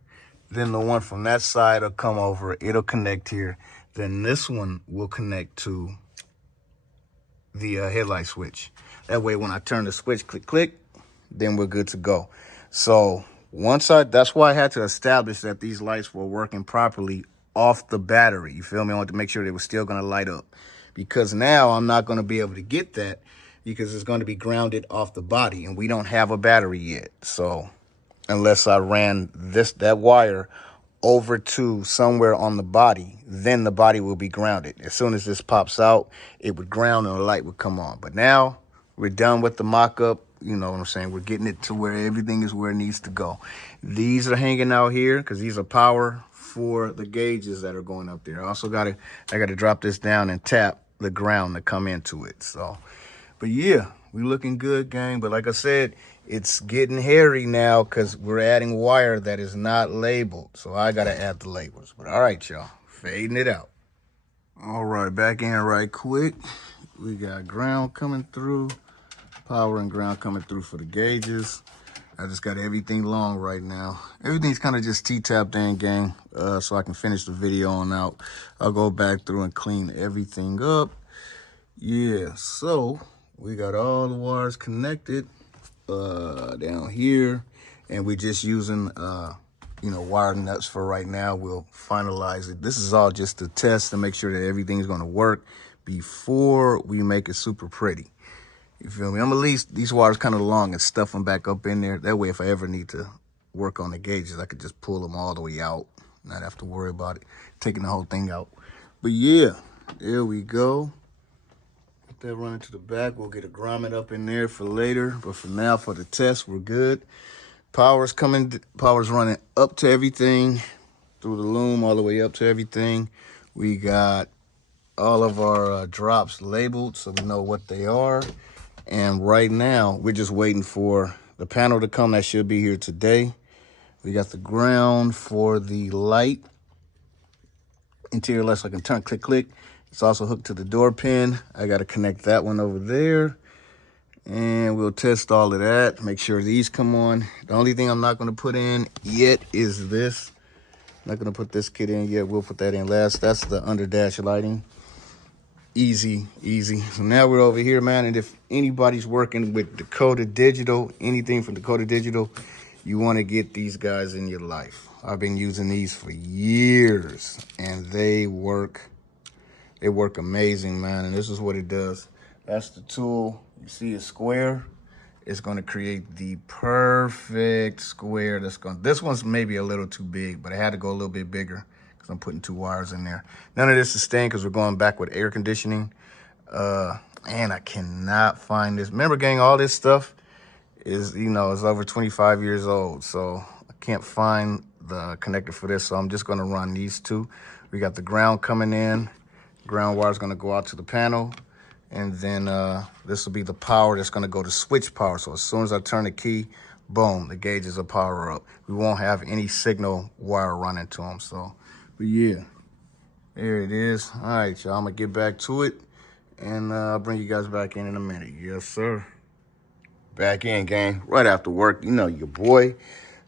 Then the one from that side will come over. It'll connect here. Then this one will connect to the headlight switch. That way, when I turn the switch, click, click, then we're good to go. So that's why I had to establish that these lights were working properly off the battery. You feel me? I wanted to make sure they were still going to light up, because now I'm not going to be able to get that because it's going to be grounded off the body and we don't have a battery yet. So unless I ran that wire over to somewhere on the body, then the body will be grounded. As soon as this pops out, it would ground and the light would come on. But now we're done with the mock-up. You know what I'm saying? We're getting it to where everything is where it needs to go. These are hanging out here because these are power for the gauges that are going up there. I also I got to drop this down and tap the ground to come into it. So, but yeah, we looking good, gang. But like I said, it's getting hairy now because we're adding wire that is not labeled. So I got to add the labels. But all right, y'all, fading it out. All right, back in right quick. We got ground coming through, power and ground coming through for the gauges. I just got everything long right now. Everything's kind of just T-tapped in, gang, so I can finish the video on out. I'll go back through and clean everything up. Yeah, so we got all the wires connected down here, and we're just using wire nuts for right now. We'll finalize it. This is all just a test to make sure that everything's going to work before we make it super pretty. You feel me? I'm gonna leave these wires kind of long and stuff them back up in there. That way, if I ever need to work on the gauges, I could just pull them all the way out, not have to worry about it, taking the whole thing out. But yeah, there we go. Get that running to the back. We'll get a grommet up in there for later. But for now, for the test, we're good. Power's running up to everything, through the loom, all the way up to everything. We got all of our drops labeled so we know what they are. And right now, we're just waiting for the panel to come. That should be here today. We got the ground for the light. Interior lights, so I can turn, click, click. It's also hooked to the door pin. I got to connect that one over there. And we'll test all of that. Make sure these come on. The only thing I'm not going to put in yet is this. I'm not going to put this kit in yet. We'll put that in last. That's the under dash lighting. Easy. So now we're over here, man. And if anybody's working with Dakota Digital, anything from Dakota Digital, you want to get these guys in your life. I've been using these for years, and they work amazing, man. And this is what it does. That's the tool. You see a square? It's going to create the perfect square. This one's maybe a little too big, but I had to go a little bit bigger. I'm putting 2 wires in there. None of this is staying because we're going back with air conditioning. And I cannot find this. Remember, gang, all this stuff is over 25 years old. So I can't find the connector for this. So I'm just going to run these 2. We got the ground coming in. Ground wire is going to go out to the panel. And then this will be the power that's going to go to switch power. So as soon as I turn the key, boom, the gauges will power up. We won't have any signal wire running to them. So. But yeah, there it is. All right, y'all, I'm going to get back to it, and I'll bring you guys back in a minute. Yes, sir. Back in, gang, right after work. You know your boy.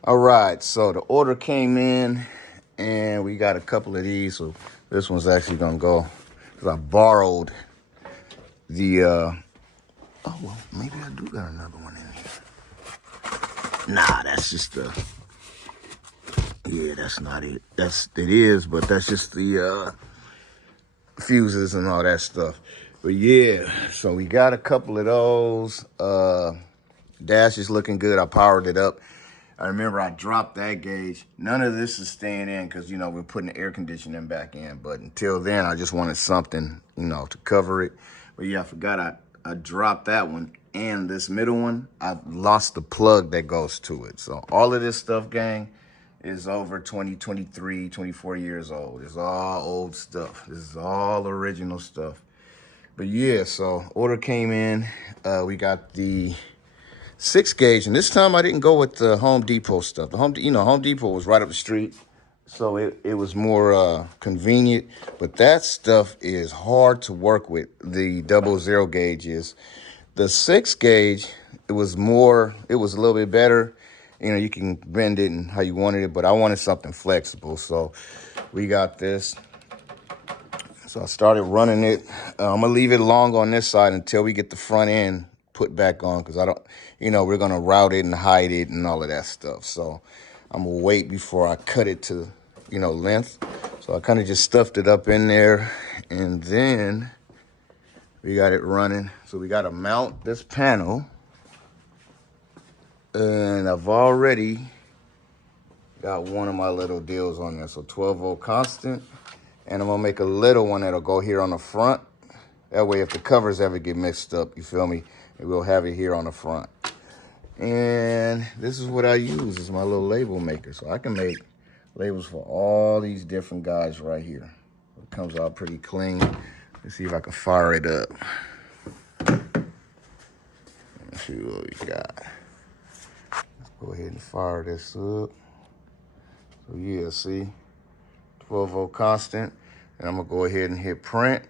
All right, so the order came in, and we got a couple of these. So this one's actually going to go, because I borrowed the, oh, well, maybe I do got another one in here. Nah, that's just the... Yeah, that's not it. It is, but that's just the fuses and all that stuff. But yeah, so we got a couple of those. Dash is looking good. I powered it up. I remember I dropped that gauge. None of this is staying in because, we're putting the air conditioning back in. But until then, I just wanted something, to cover it. But yeah, I forgot I dropped that one. And this middle one, I lost the plug that goes to it. So all of this stuff, gang, is over 20, 23, 24 years old. It's all old stuff. This is all original stuff. But yeah, so order came in. We got the 6 gauge, and this time I didn't go with the Home Depot stuff. The Home Depot was right up the street, so it was more convenient. But that stuff is hard to work with. The 00 gauge is. The 6 gauge, it was a little bit better. You know, you can bend it and how you wanted it, but I wanted something flexible. So we got this. So I started running it. I'm going to leave it long on this side until we get the front end put back on, because we're going to route it and hide it and all of that stuff. So I'm going to wait before I cut it to, length. So I kind of just stuffed it up in there, and then we got it running. So we got to mount this panel. And I've already got one of my little deals on there. So 12-volt constant. And I'm going to make a little one that'll go here on the front. That way, if the covers ever get mixed up, you feel me, we'll have it here on the front. And this is what I use. It's my little label maker. So I can make labels for all these different guys right here. It comes out pretty clean. Let's see if I can fire it up. Let's see what we got. Let's go ahead and fire this up. So yeah, see, 12-volt constant. And I'm gonna go ahead and hit print.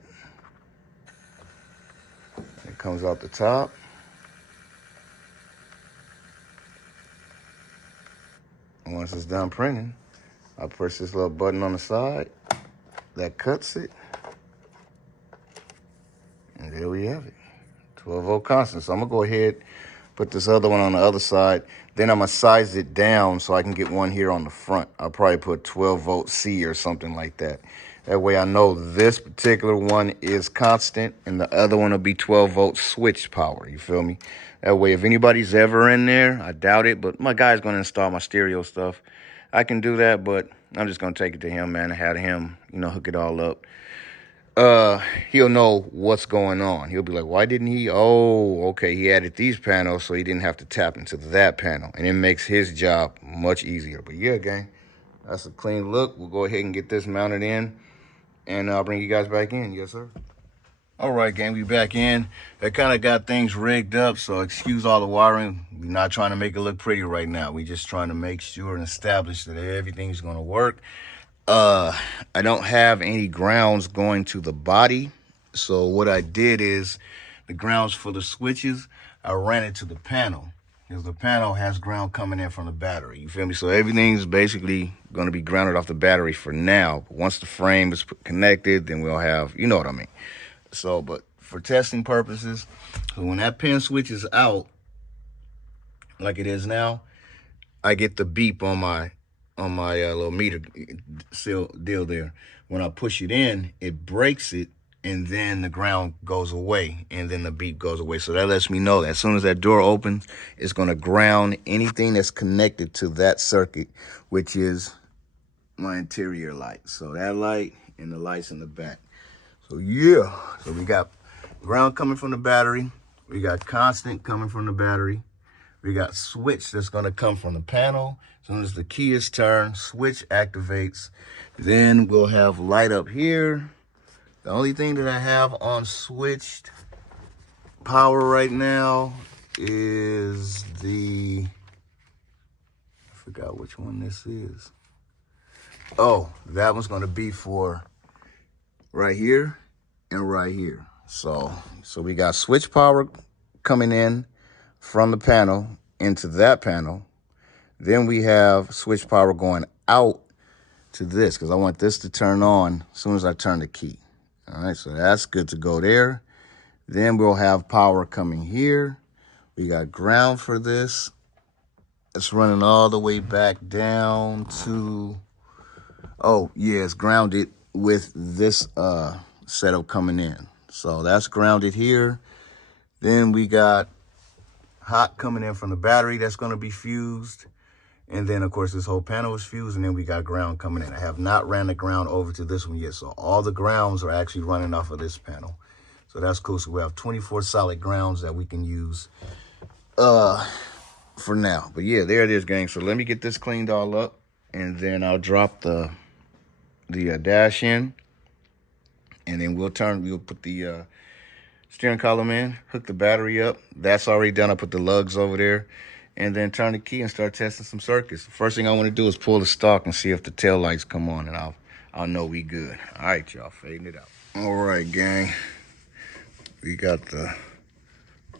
It comes out the top. And once it's done printing, I press this little button on the side. That cuts it. And there we have it, 12-volt constant. So I'm gonna go ahead, put this other one on the other side. Then I'm gonna size it down so I can get one here on the front. I'll probably put 12-volt C or something like that. That way I know this particular one is constant and the other one will be 12-volt switch power, you feel me? That way if anybody's ever in there, I doubt it, but my guy's gonna install my stereo stuff. I can do that, but I'm just gonna take it to him, man, and have him, hook it all up. He'll know what's going on. He'll be like, why didn't he? Oh, okay, he added these panels so he didn't have to tap into that panel. And it makes his job much easier. But yeah, gang, that's a clean look. We'll go ahead and get this mounted in, and I'll bring you guys back in. Yes, sir. All right, gang, we back in. I kind of got things rigged up, so excuse all the wiring. We're not trying to make it look pretty right now. We're just trying to make sure and establish that everything's going to work. I don't have any grounds going to the body. So what I did is the grounds for the switches, I ran it to the panel, because the panel has ground coming in from the battery. You feel me? So everything's basically going to be grounded off the battery for now. But once the frame is connected, then we'll have, you know what I mean? So, but for testing purposes, so when that pin switch is out, like it is now, I get the beep on my little meter seal deal there. When I push it in, it breaks it, and then the ground goes away, and then the beep goes away. So that lets me know that as soon as that door opens, it's going to ground anything that's connected to that circuit, which is my interior light. So that light and the lights in the back. So yeah, so we got ground coming from the battery. We got constant coming from the battery. We got switch that's going to come from the panel. As soon as the key is turned, switch activates. Then we'll have light up here. The only thing that I have on switched power right now is I forgot which one this is. Oh, that one's going to be for right here and right here. So we got switch power coming in from the panel into that panel. Then we have switch power going out to this, because I want this to turn on as soon as I turn the key. All right, so that's good to go there. Then we'll have power coming here. We got ground for this. It's running all the way back down to, oh yeah, it's grounded with this setup coming in. So that's grounded here. Then we got hot coming in from the battery that's going to be fused. And then, of course, this whole panel is fused, and then we got ground coming in. I have not ran the ground over to this one yet, so all the grounds are actually running off of this panel. So that's cool. So we have 24 solid grounds that we can use for now. But yeah, there it is, gang. So let me get this cleaned all up, and then I'll drop the dash in, and then we'll put the steering column in, hook the battery up. That's already done. I put the lugs over there, and then turn the key and start testing some circuits. The first thing I want to do is pull the stalk and see if the tail lights come on, and I'll know we good. All right, y'all, fading it out. All right, gang. We got the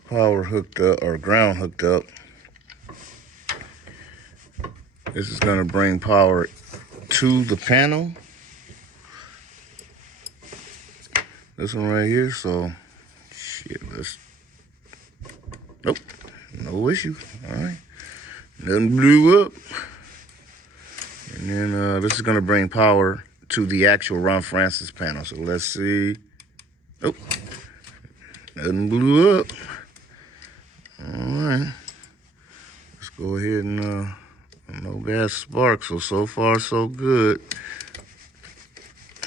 power hooked up, or ground hooked up. This is gonna bring power to the panel. This one right here, so shit, nope, no issue. All right, nothing blew up. And then this is gonna bring power to the actual Ron Francis panel. So let's see. Nope, nothing blew up. All right, let's go ahead and no gas spark. So far so good.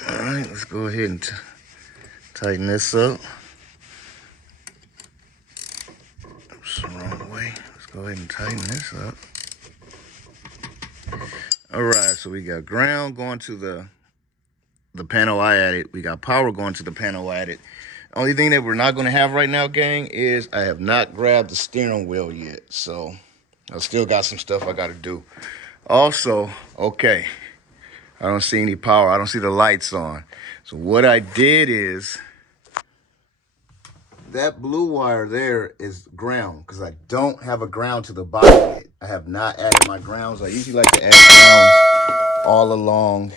All right, let's go ahead and tighten this up. Oops, the wrong way. Let's go ahead and tighten this up. All right, so we got ground going to the panel I added. We got power going to the panel I added. Only thing that we're not going to have right now, gang, is I have not grabbed the steering wheel yet. So I still got some stuff I got to do. Also, okay, I don't see any power. I don't see the lights on. So what I did is, that blue wire there is ground, because I don't have a ground to the body yet. I have not added my grounds. I usually like to add grounds all along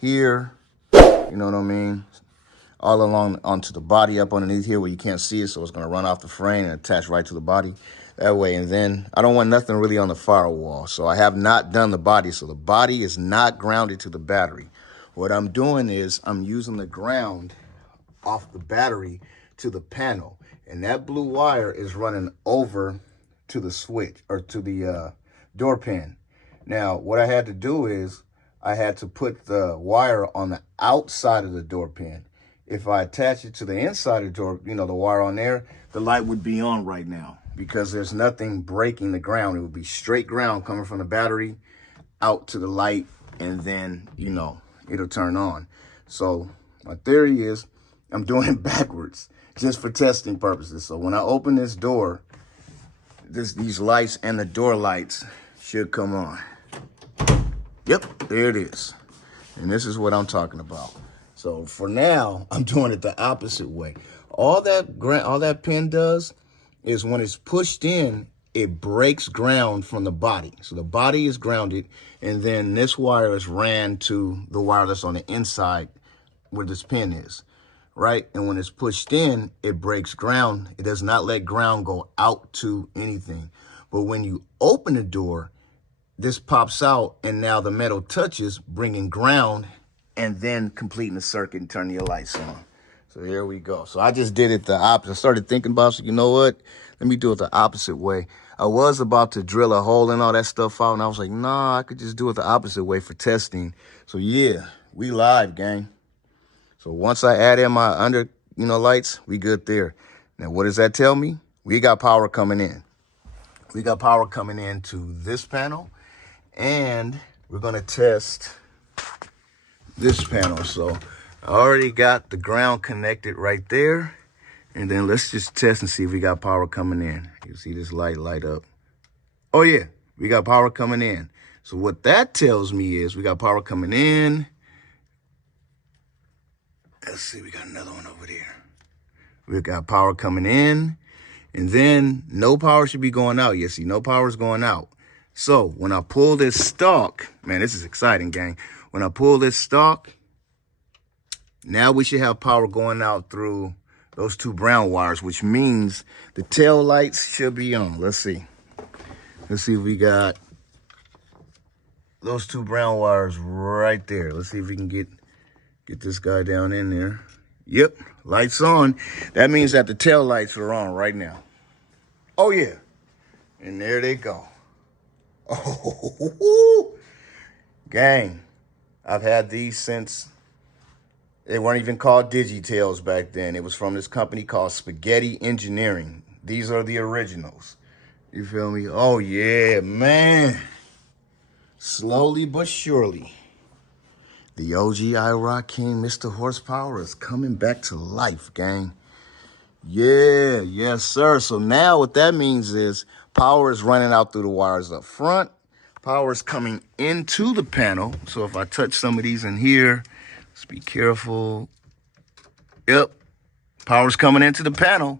here. You know what I mean? All along onto the body up underneath here where you can't see it, so it's going to run off the frame and attach right to the body that way. And then I don't want nothing really on the firewall, so I have not done the body. So the body is not grounded to the battery. What I'm doing is I'm using the ground off the battery to the panel, and that blue wire is running over to the switch, or to the door pin. Now what I had to do is I had to put the wire on the outside of the door pin. If I attach it to the inside of the door, you know, the wire on there, the light would be on right now because there's nothing breaking the ground. It would be straight ground coming from the battery out to the light, and then, you know, it'll turn on. So my theory is I'm doing it backwards just for testing purposes. So when I open this door, these lights and the door lights should come on. Yep, there it is. And this is what I'm talking about. So for now, I'm doing it the opposite way. All that pin does is when it's pushed in, it breaks ground from the body. So the body is grounded, and then this wire is ran to the wire that's on the inside where this pin is, right? And when it's pushed in, it breaks ground. It does not let ground go out to anything. But when you open the door, this pops out, and now the metal touches, bringing ground, and then completing the circuit and turning your lights on. So here we go. So I just did it the opposite. I started thinking about, so you know what? Let me do it the opposite way. I was about to drill a hole and all that stuff out, and I was like, nah, I could just do it the opposite way for testing. So yeah, we live, gang. So once I add in my under, lights, we good there. Now, what does that tell me? We got power coming in. We got power coming into this panel, and we're going to test this panel. So I already got the ground connected right there, and then let's just test and see if we got power coming in. You see this light up. Oh yeah, we got power coming in. So what that tells me is we got power coming in. Let's see, we got another one over there. We got power coming in, and then no power should be going out. You see, no power is going out. So when I pull this stalk, man, this is exciting, gang. When I pull this stalk, now we should have power going out through those two brown wires, which means the tail lights should be on. Let's see. Let's see if we got those two brown wires right there. Let's see if we can get this guy down in there. Yep, lights on. That means that the tail lights are on right now. Oh yeah, and there they go. Oh, gang, I've had these since they weren't even called Digitails back then. It was from this company called Spaghetti Engineering. These are the originals. You feel me? Oh yeah, man. Slowly but surely, the OG IROC King, Mr. Horsepower, is coming back to life, gang. Yeah, yes, sir. So now what that means is power is running out through the wires up front. Power is coming into the panel. So if I touch some of these in here, let's be careful. Yep, power's coming into the panel.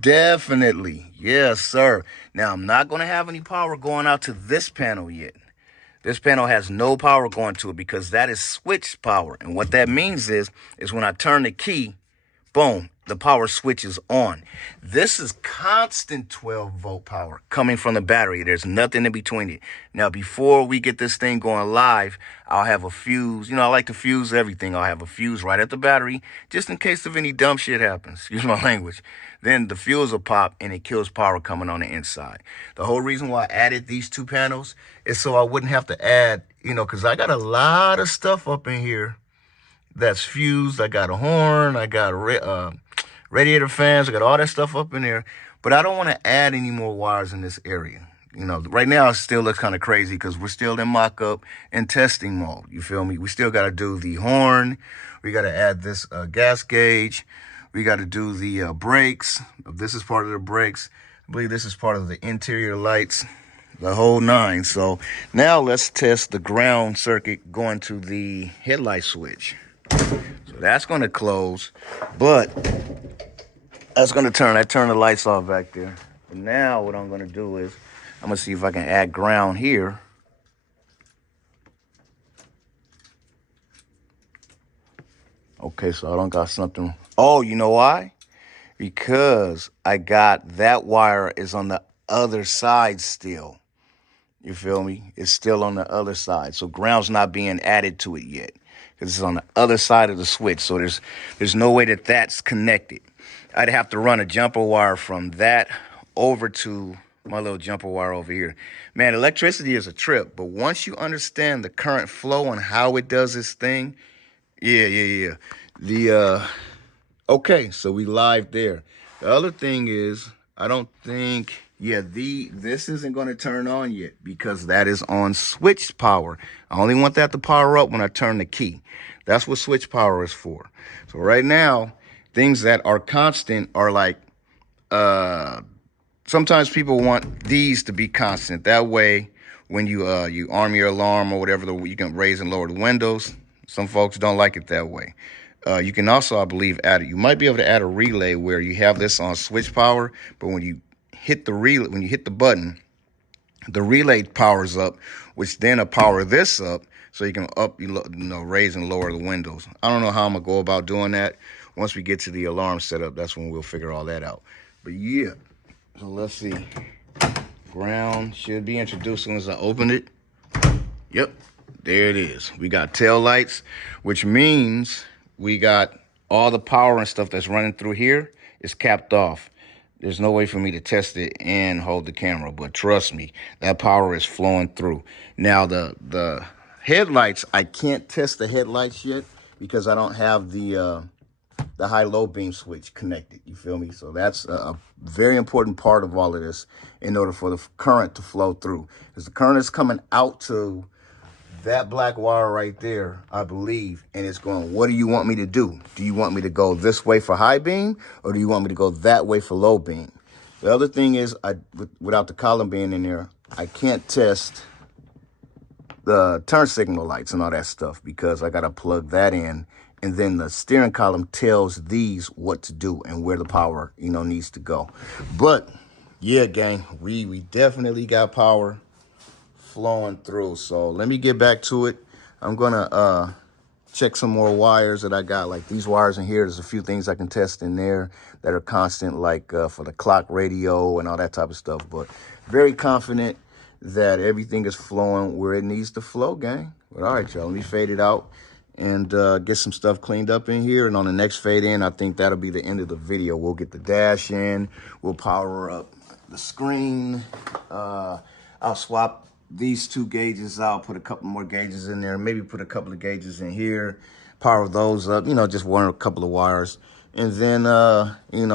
Definitely. Yes, sir. Now, I'm not going to have any power going out to this panel yet. This panel has no power going to it because that is switch power. And what that means is when I turn the key, boom, the power switch is on. This is constant 12-volt power coming from the battery. There's nothing in between it. Now, before we get this thing going live, I'll have a fuse. You know, I like to fuse everything. I'll have a fuse right at the battery just in case if any dumb shit happens. Excuse my language. Then the fuse will pop and it kills power coming on the inside. The whole reason why I added these two panels is so I wouldn't have to add, because I got a lot of stuff up in here that's fused. I got a horn, I got radiator fans, I got all that stuff up in there, but I don't want to add any more wires in this area. Right now it still looks kind of crazy because we're still in mock-up and testing mode. You feel me? We still got to do the horn. We got to add this gas gauge. We got to do the brakes. This is part of the brakes. I believe this is part of the interior lights, the whole nine. So now let's test the ground circuit going to the headlight switch. So that's going to close, but that's going to turn. I turn the lights off back there. But now what I'm going to do is I'm going to see if I can add ground here. Okay, so I don't got something. Oh, you know why? Because I got that wire is on the other side still. You feel me? It's still on the other side. So ground's not being added to it yet because it's on the other side of the switch. So there's no way that that's connected. I'd have to run a jumper wire from that over to my little jumper wire over here. Man, electricity is a trip. But once you understand the current flow and how it does its thing, yeah. Okay, so we live there. The other thing is, I don't think, this isn't going to turn on yet because that is on switch power. I only want that to power up when I turn the key. That's what switch power is for. So right now, things that are constant are like, sometimes people want these to be constant. That way, when you arm your alarm or whatever, you can raise and lower the windows. Some folks don't like it that way. You can also, I believe, you might be able to add a relay where you have this on switch power, but when you hit the relay, when you hit the button, the relay powers up, which then will power this up so you can raise and lower the windows. I don't know how I'm gonna go about doing that. Once we get to the alarm setup, that's when we'll figure all that out. But yeah, so let's see. Ground should be introduced as soon as I open it. Yep, there it is. We got tail lights, which means we got all the power and stuff that's running through here is capped off. There's no way for me to test it and hold the camera, but trust me, that power is flowing through. Now, the headlights, I can't test the headlights yet because I don't have the high-low beam switch connected. You feel me? So that's a very important part of all of this in order for the current to flow through. Because the current is coming out to that black wire right there, I believe, and it's going, what do you want me to do? Do you want me to go this way for high beam, or do you want me to go that way for low beam? The other thing is, without the column being in there, I can't test the turn signal lights and all that stuff because I got to plug that in, and then the steering column tells these what to do and where the power, needs to go. But yeah, gang, we definitely got power flowing through. So let me get back to it. I'm gonna check some more wires that I got, like these wires in here. There's a few things I can test in there that are constant, like for the clock radio and all that type of stuff. But very confident that everything is flowing where it needs to flow, gang. But all right, y'all, let me fade it out and get some stuff cleaned up in here. And on the next fade in, I think that'll be the end of the video. We'll get the dash in, we'll power up the screen. I'll swap these two gauges out, put a couple more gauges in there, maybe put a couple of gauges in here, power those up, just one or a couple of wires. And then,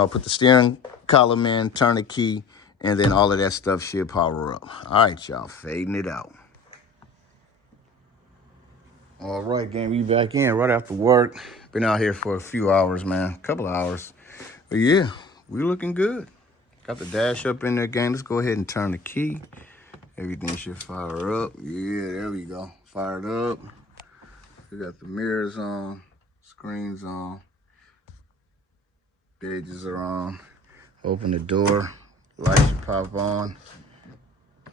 put the steering column in, turn the key, and then all of that stuff should power up. All right, y'all, fading it out. All right, gang, we back in right after work. Been out here for a few hours, man. A couple of hours. But yeah, we looking good. Got the dash up in there, gang. Let's go ahead and turn the key. Everything should fire up. Yeah, there we go. Fired up. We got the mirrors on, screens on, gauges are on. Open the door, lights pop on,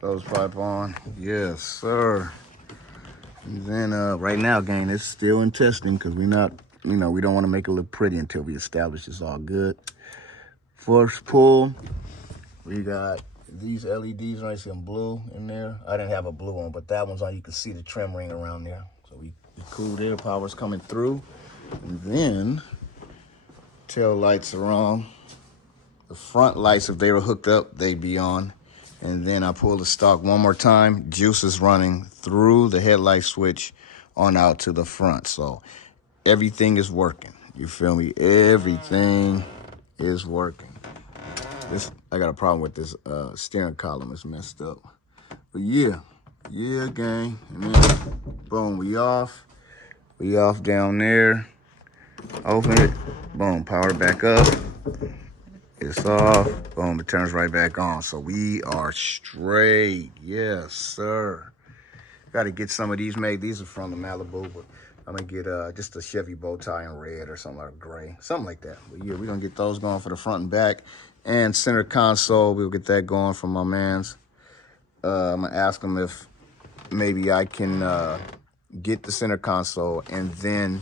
those pop on. Yes, sir. And then right now, gang, it's still in testing because we don't want to make it look pretty until we establish it's all good. First pull, we got these LEDs, right? See them blue in there. I didn't have a blue one, but that one's on. You can see the trim ring around there. So we cool there, power's coming through. And then tail lights are on. The front lights, if they were hooked up, they'd be on. And then I pull the stock one more time. Juice is running through the headlight switch on out to the front. So everything is working. You feel me? Everything is working. I got a problem with this steering column. It's messed up. But yeah, gang. And then boom, we off. We off down there. Open it. Boom, power back up. It's off. Boom, it turns right back on. So we are straight. Yes, sir. Got to get some of these made. These are from the Malibu, but I'm going to get just a Chevy bow tie in red or something like gray. Something like that. But yeah, we're going to get those going for the front and back. And center console, we'll get that going from my mans. I'm going to ask him if maybe I can get the center console and then,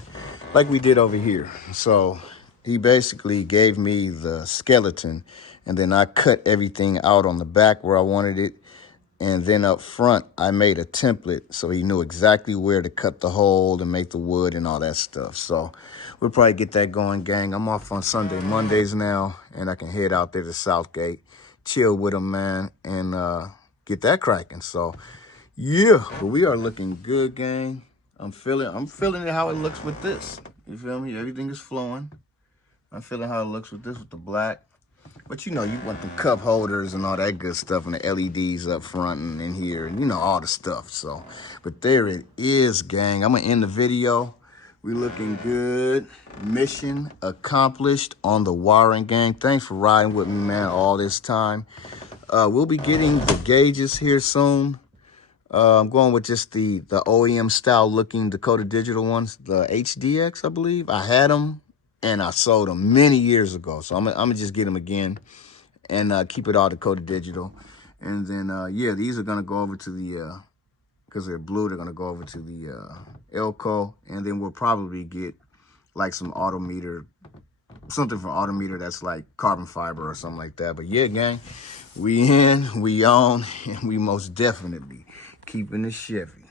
like we did over here. So he basically gave me the skeleton, and then I cut everything out on the back where I wanted it. And then up front, I made a template so he knew exactly where to cut the hole and make the wood and all that stuff. So we'll probably get that going, gang. I'm off on Sunday, Mondays now, and I can head out there to Southgate, chill with him, man, and get that cracking. So yeah, but we are looking good, gang. I'm feeling it how it looks with this. You feel me? Everything is flowing. I'm feeling how it looks with this, with the black. But you want the cup holders and all that good stuff and the LEDs up front and in here and all the stuff. So, but there it is, gang. I'm going to end the video. We looking good. Mission accomplished on the wiring, gang. Thanks for riding with me, man, all this time. We'll be getting the gauges here soon. I'm going with just the OEM style looking Dakota Digital ones, the HDX, I believe. I had them and I sold them many years ago. So I'm gonna just get them again and keep it all Dakota Digital. And then, yeah, these are going to go over to the, because they're blue, they're going to go over to the Elko. And then we'll probably get like some autometer, something for autometer that's like carbon fiber or something like that. But yeah, gang, we in, we on, and we most definitely keeping the Chevy.